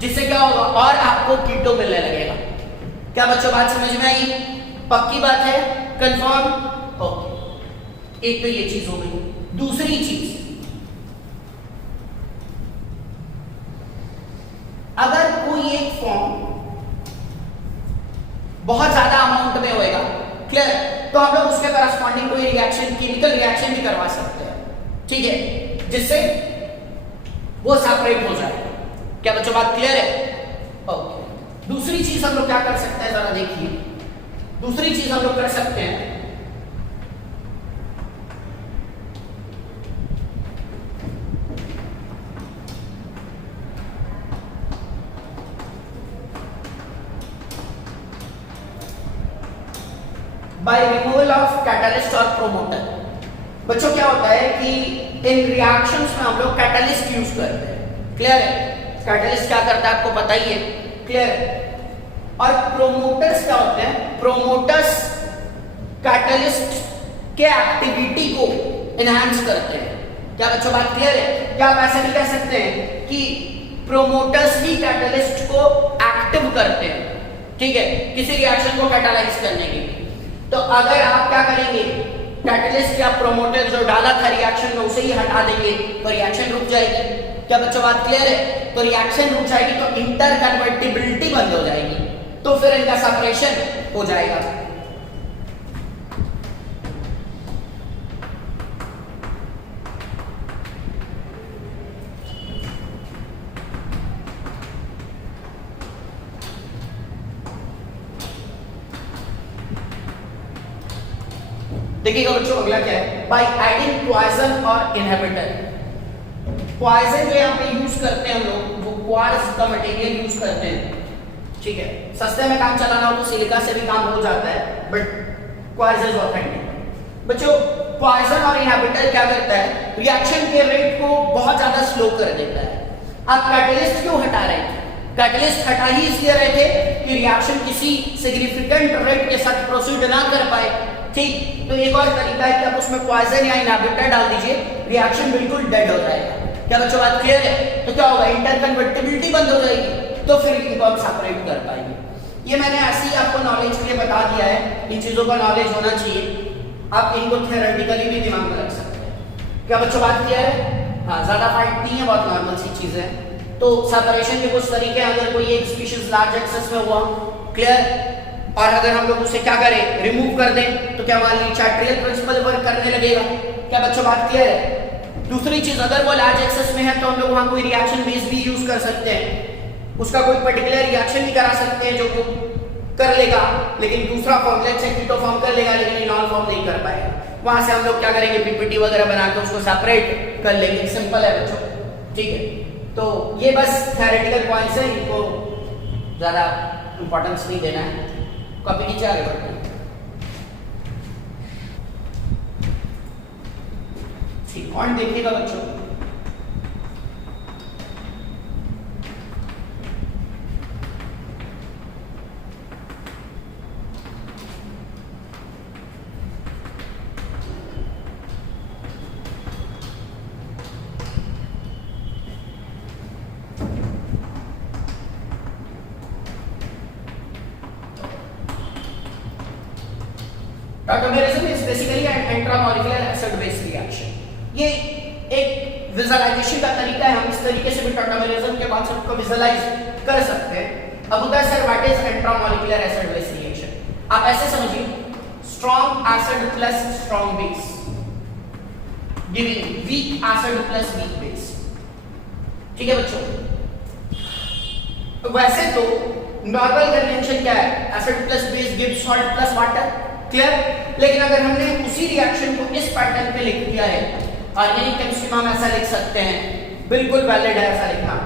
जिससे क्या होगा, और आपको कीटो मिलने लगेगा। क्या बच्चों बात समझ में आई? पक्की बात है, कंफर्म? ओके, एक तो ये चीज हो गई। दूसरी चीज, अगर कोई एक फॉर्म बहुत ज्यादा अमाउंट में होएगा, क्लियर, तो हम लोग उसके करस्पॉन्डिंग कोई रिएक्शन, केमिकल रिएक्शन भी करवा सकते हैं, ठीक है, जिससे वो सेपरेट हो जाए। क्या बच्चों बात क्लियर है? ओके। दूसरी चीज हम लोग क्या कर सकते हैं, जरा देखिए। दूसरी चीज हम लोग कर सकते हैं, बाय रिमूवल ऑफ कैटलिस्ट और प्रोमोटर। बच्चों क्या होता है कि इन रिएक्शंस में हम लोग कैटलिस्ट यूज करते हैं, क्लियर है? कैटलिस्ट क्या करता है आपको पता ही है, क्लियर है? और प्रोमोटर्स क्या होते हैं? प्रोमोटर्स कैटलिस्ट के एक्टिविटी को एनहांस करते हैं। क्या बच्चों बात क्लियर है? क्या आप ऐसे भी कह सकते हैं कि प्रोमोटर्स ही कैटलिस्ट को एक्टिव करते हैं? ठीक है, किसी रिएक्शन को कैटालाइज करने के लिए। तो अगर आप क्या करेंगे, कैटलिस्ट या प्रोमोटर जो डाला था रिएक्शन में उसे ही हटा देंगे तो रिएक्शन रुक जाएगी। क्या बच्चों बात क्लियर है? तो रिएक्शन रुक जाएगी तो इंटर कन्वर्टिबिलिटी बंद हो जाएगी, तो फिर इनका सेपरेशन हो जाएगा। देखिएगा बच्चों अगला क्या है, बाय एडिंग पॉइजन और इनहिबिटर। पॉइजन जो यहाँ पे यूज करते हैं हम लोग, वो क्वार्ट्ज का मटेरियल यूज करते हैं, ठीक है। सस्ते में काम चलाना हो तो सिलिका से भी काम हो जाता है, बट क्वार्ट्ज इज ऑथेंटिक। बच्चों पॉइजन और इनहिबिटर क्या करता है, रिएक्शन के रेट को बहुत ज्यादा स्लो कर देता है। आप कैटलिस्ट क्यों हटा रहे थे? कैटलिस्ट हटा ही इसलिए रहे थे कि रिएक्शन किसी सिग्निफिकेंट रेट के साथ प्रोसीड ना कर पाए, ठीक। तो एक और तरीका है कि आप उसमें पॉइजन या इनहिबिटर डाल दीजिए, रिएक्शन बिल्कुल डेड हो जाएगा। क्या बच्चों बात क्लियर है? तो क्या होगा, इंटरकन्वर्टिबिलिटी बंद हो जाएगी, तो फिर इनको हम सेपरेट कर पाएंगे। ये मैंने ऐसे ही आपको नॉलेज के लिए बता दिया है, इन चीजों का नॉलेज होना चाहिए, आप इनको थ्योरेटिकली भी दिमाग में रख सकते हैं। क्या बच्चों बात क्लियर है? हाँ, ज्यादा फाइट नहीं है, बहुत नॉर्मल सी चीजें हैं। तो सेपरेशन के कुछ तरीके, अगर कोई एक स्पीशीज लार्ज एक्सेस में हुआ, क्लियर, और अगर हम लोग उसे क्या करें, रिमूव कर दें, तो क्या मान लीजिए चार्ट्रियल प्रिंसिपल वर्क करने लगेगा। क्या बच्चों बात क्लियर है? दूसरी चीज, अगर वो लार्ज एक्सेस में है तो हम लोग वहां कोई रिएक्शन बेस भी यूज कर सकते हैं, उसका कोई पर्टिकुलर रिएक्शन भी करा सकते हैं जो वो कर लेगा, लेकिन दूसरा form let's say keto form कर लेगा लेकिन इनॉल फॉर्म नहीं कर पाएगा। वहां से हम लोग क्या करेंगे, पीपीटी वगैरह बना के उसको सेपरेट कर लेंगे। सिंपल है बच्चों, ठीक है। तो ये बस थ्योरेटिकल पॉइंट्स है, इनको ज्यादा इंपॉर्टेंस नहीं देना है। कॉपी नीचे आगे बढ़ते हैं। ठीक, पॉइंट देखिएगा बच्चों, tautomerism is basically an intramolecular acid base reaction. ये एक विजुअलाइजेशन का तरीका है, हम इस तरीके से भी टॉटोमेरिज्म के कॉन्सेप्ट को विजुअलाइज कर सकते हैं। अब होता है sir what is intramolecular acid base reaction? आप ऐसे समझिए, strong acid plus strong base giving weak acid plus weak base, ठीक है बच्चों। तो वैसे तो नॉर्मल कन्वेंशन क्या है, acid plus base gives salt plus water, clear. लेकिन अगर हमने उसी रिएक्शन को इस पैटर्न पे लिख दिया है, ऑर्गेनिक केमिस्ट्री में हम ऐसा लिख सकते हैं, बिल्कुल वैलिड है ऐसा लिखना,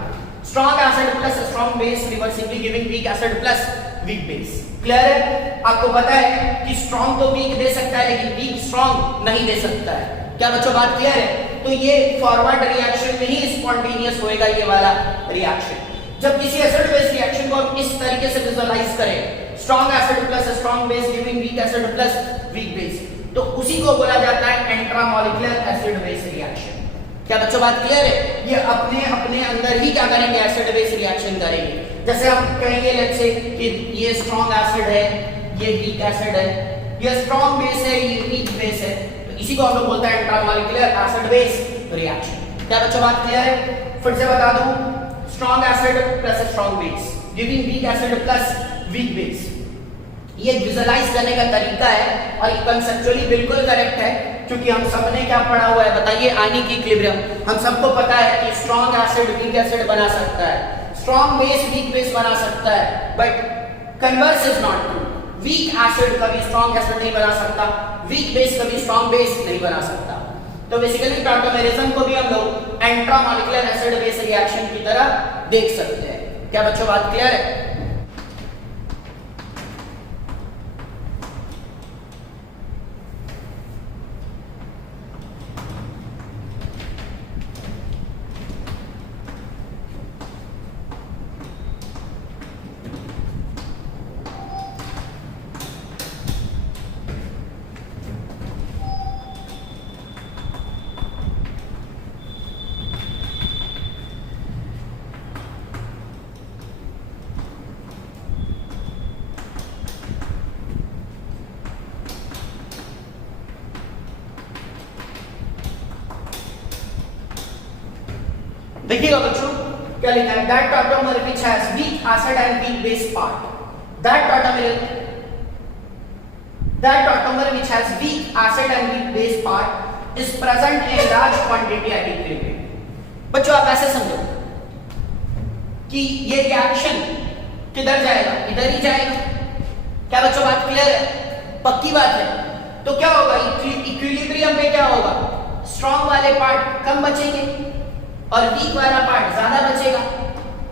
strong acid plus strong base reversibly giving weak acid plus weak base, clear है। आपको पता है कि स्ट्रॉन्ग तो वीक दे सकता है लेकिन वीक स्ट्रॉन्ग नहीं दे सकता है। क्या बच्चों बात क्लियर है? तो ये फॉरवर्ड रिएक्शन में ही स्पॉन्टेनियस होएगा ये वाला रिएक्शन। जब किसी एसिड बेस रिएक्शन को हम इस तरीके से विजुअलाइज करें, strong acid plus strong base giving weak acid plus weak base, तो उसी को बोला जाता है इंट्रामॉलिक्यूलर एसिड बेस रिएक्शन। क्या बच्चों बात क्लियर है? ये अपने अंदर ही क्या करेंगे, एसिड बेस रिएक्शन करेंगे। जैसे हम कहेंगे लेट्स से कि ये स्ट्रॉन्ग एसिड है, ये वीक एसिड है, ये स्ट्रॉन्ग बेस है, ये वीक बेस है, तो इसी को हम लोग बोलते हैं इंट्रामॉलिक्यूलर एसिड बेस रिएक्शन। क्या बच्चों बात क्लियर है? फिर से बता दूं, strong acid plus strong base giving weak acid plus weak base, ये विजुअलाइज करने का तरीका है और ये कंसेप्चुअली बिल्कुल करेक्ट है, क्योंकि हम सबने क्या पढ़ा हुआ है बताइए, आयनिक इक्विलिब्रियम। हम सबको पता है कि स्ट्रॉन्ग एसिड वीक एसिड बना सकता है, स्ट्रॉन्ग बेस वीक बेस बना सकता है, but converse is not true. Weak acid कभी स्ट्रॉन्ग एसिड नहीं बना सकता, वीक बेस कभी स्ट्रॉन्ग बेस नहीं बना सकता। तो बेसिकली टॉटोमेरिज्म को भी हम लोग इंट्रामॉलिक्यूलर एसिड बेस रिएक्शन की तरह देख सकते हैं। क्या बच्चों बात क्लियर है? देखिएगा बच्चों क्या लिखा है, that tautomer which has weak acid and weak base part, that tautomer which has weak acid and weak base part is present in large quantity at equilibrium। बच्चों आप ऐसे समझो कि ये रिएक्शन किधर जाएगा, इधर ही जाएगा। क्या बच्चों बात क्लियर है, पक्की बात है। तो क्या होगा, इक्विलिब्रियम में क्या होगा, स्ट्रॉन्ग वाले पार्ट कम बचेंगे और वीक वाला पार्ट ज्यादा बचेगा।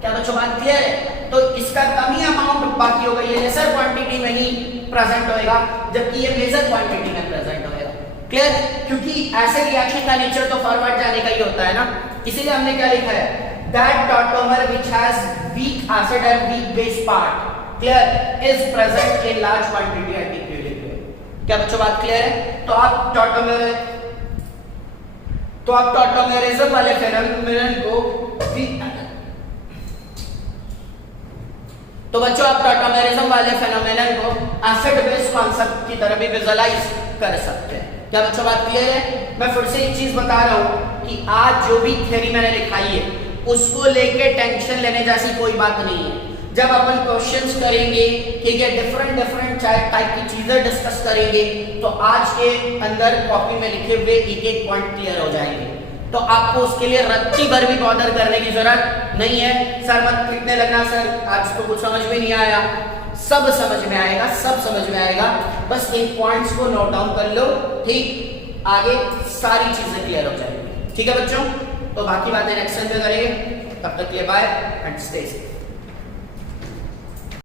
क्या बच्चों बात क्लियर है। तो इसका कम ही अमाउंट बाकी होगा, ये लेसर क्वांटिटी में ही प्रेजेंट होएगा जबकि ये मेजर क्वांटिटी में प्रेजेंट होएगा। क्लियर, क्योंकि ऐसे रिएक्शन का नेचर तो फॉरवर्ड जाने का ही होता है ना, इसीलिए हमने क्या लिखा है, that tautomer which has weak acid and weak base part, clear, is present in large quantity at equilibrium। क्या बच्चों बात क्लियर है। तो आप टॉटोमेरिज्म वाले फेनोमेनन को एसिड बेस कॉन्सेप्ट की तरह भी विजुअलाइज कर सकते हैं। क्या बच्चों बात क्लियर है। मैं फिर से एक चीज बता रहा हूं कि आज जो भी थ्योरी मैंने लिखाई है उसको लेके टेंशन लेने जैसी कोई बात नहीं है। जब अपन क्वेश्चंस करेंगे, ठीक है, डिफरेंट टाइप की चीजें डिस्कस करेंगे, तो आज के अंदर कॉपी में लिखे हुए एक एक पॉइंट क्लियर हो जाएंगे। तो आपको उसके लिए रत्ती भर भी बॉदर करने की जरूरत नहीं है। सर मत लिखने लगना, सर आज तो कुछ समझ में नहीं आया, सब समझ में आएगा, सब समझ में आएगा। बस इन पॉइंट्स को नोट डाउन कर लो, ठीक, आगे सारी चीजें क्लियर हो जाएंगी। ठीक है बच्चों, तो बाकी बातें नेक्स्ट टाइम पे करेंगे। तब तक के लिए बाय एंड स्टे सेफ।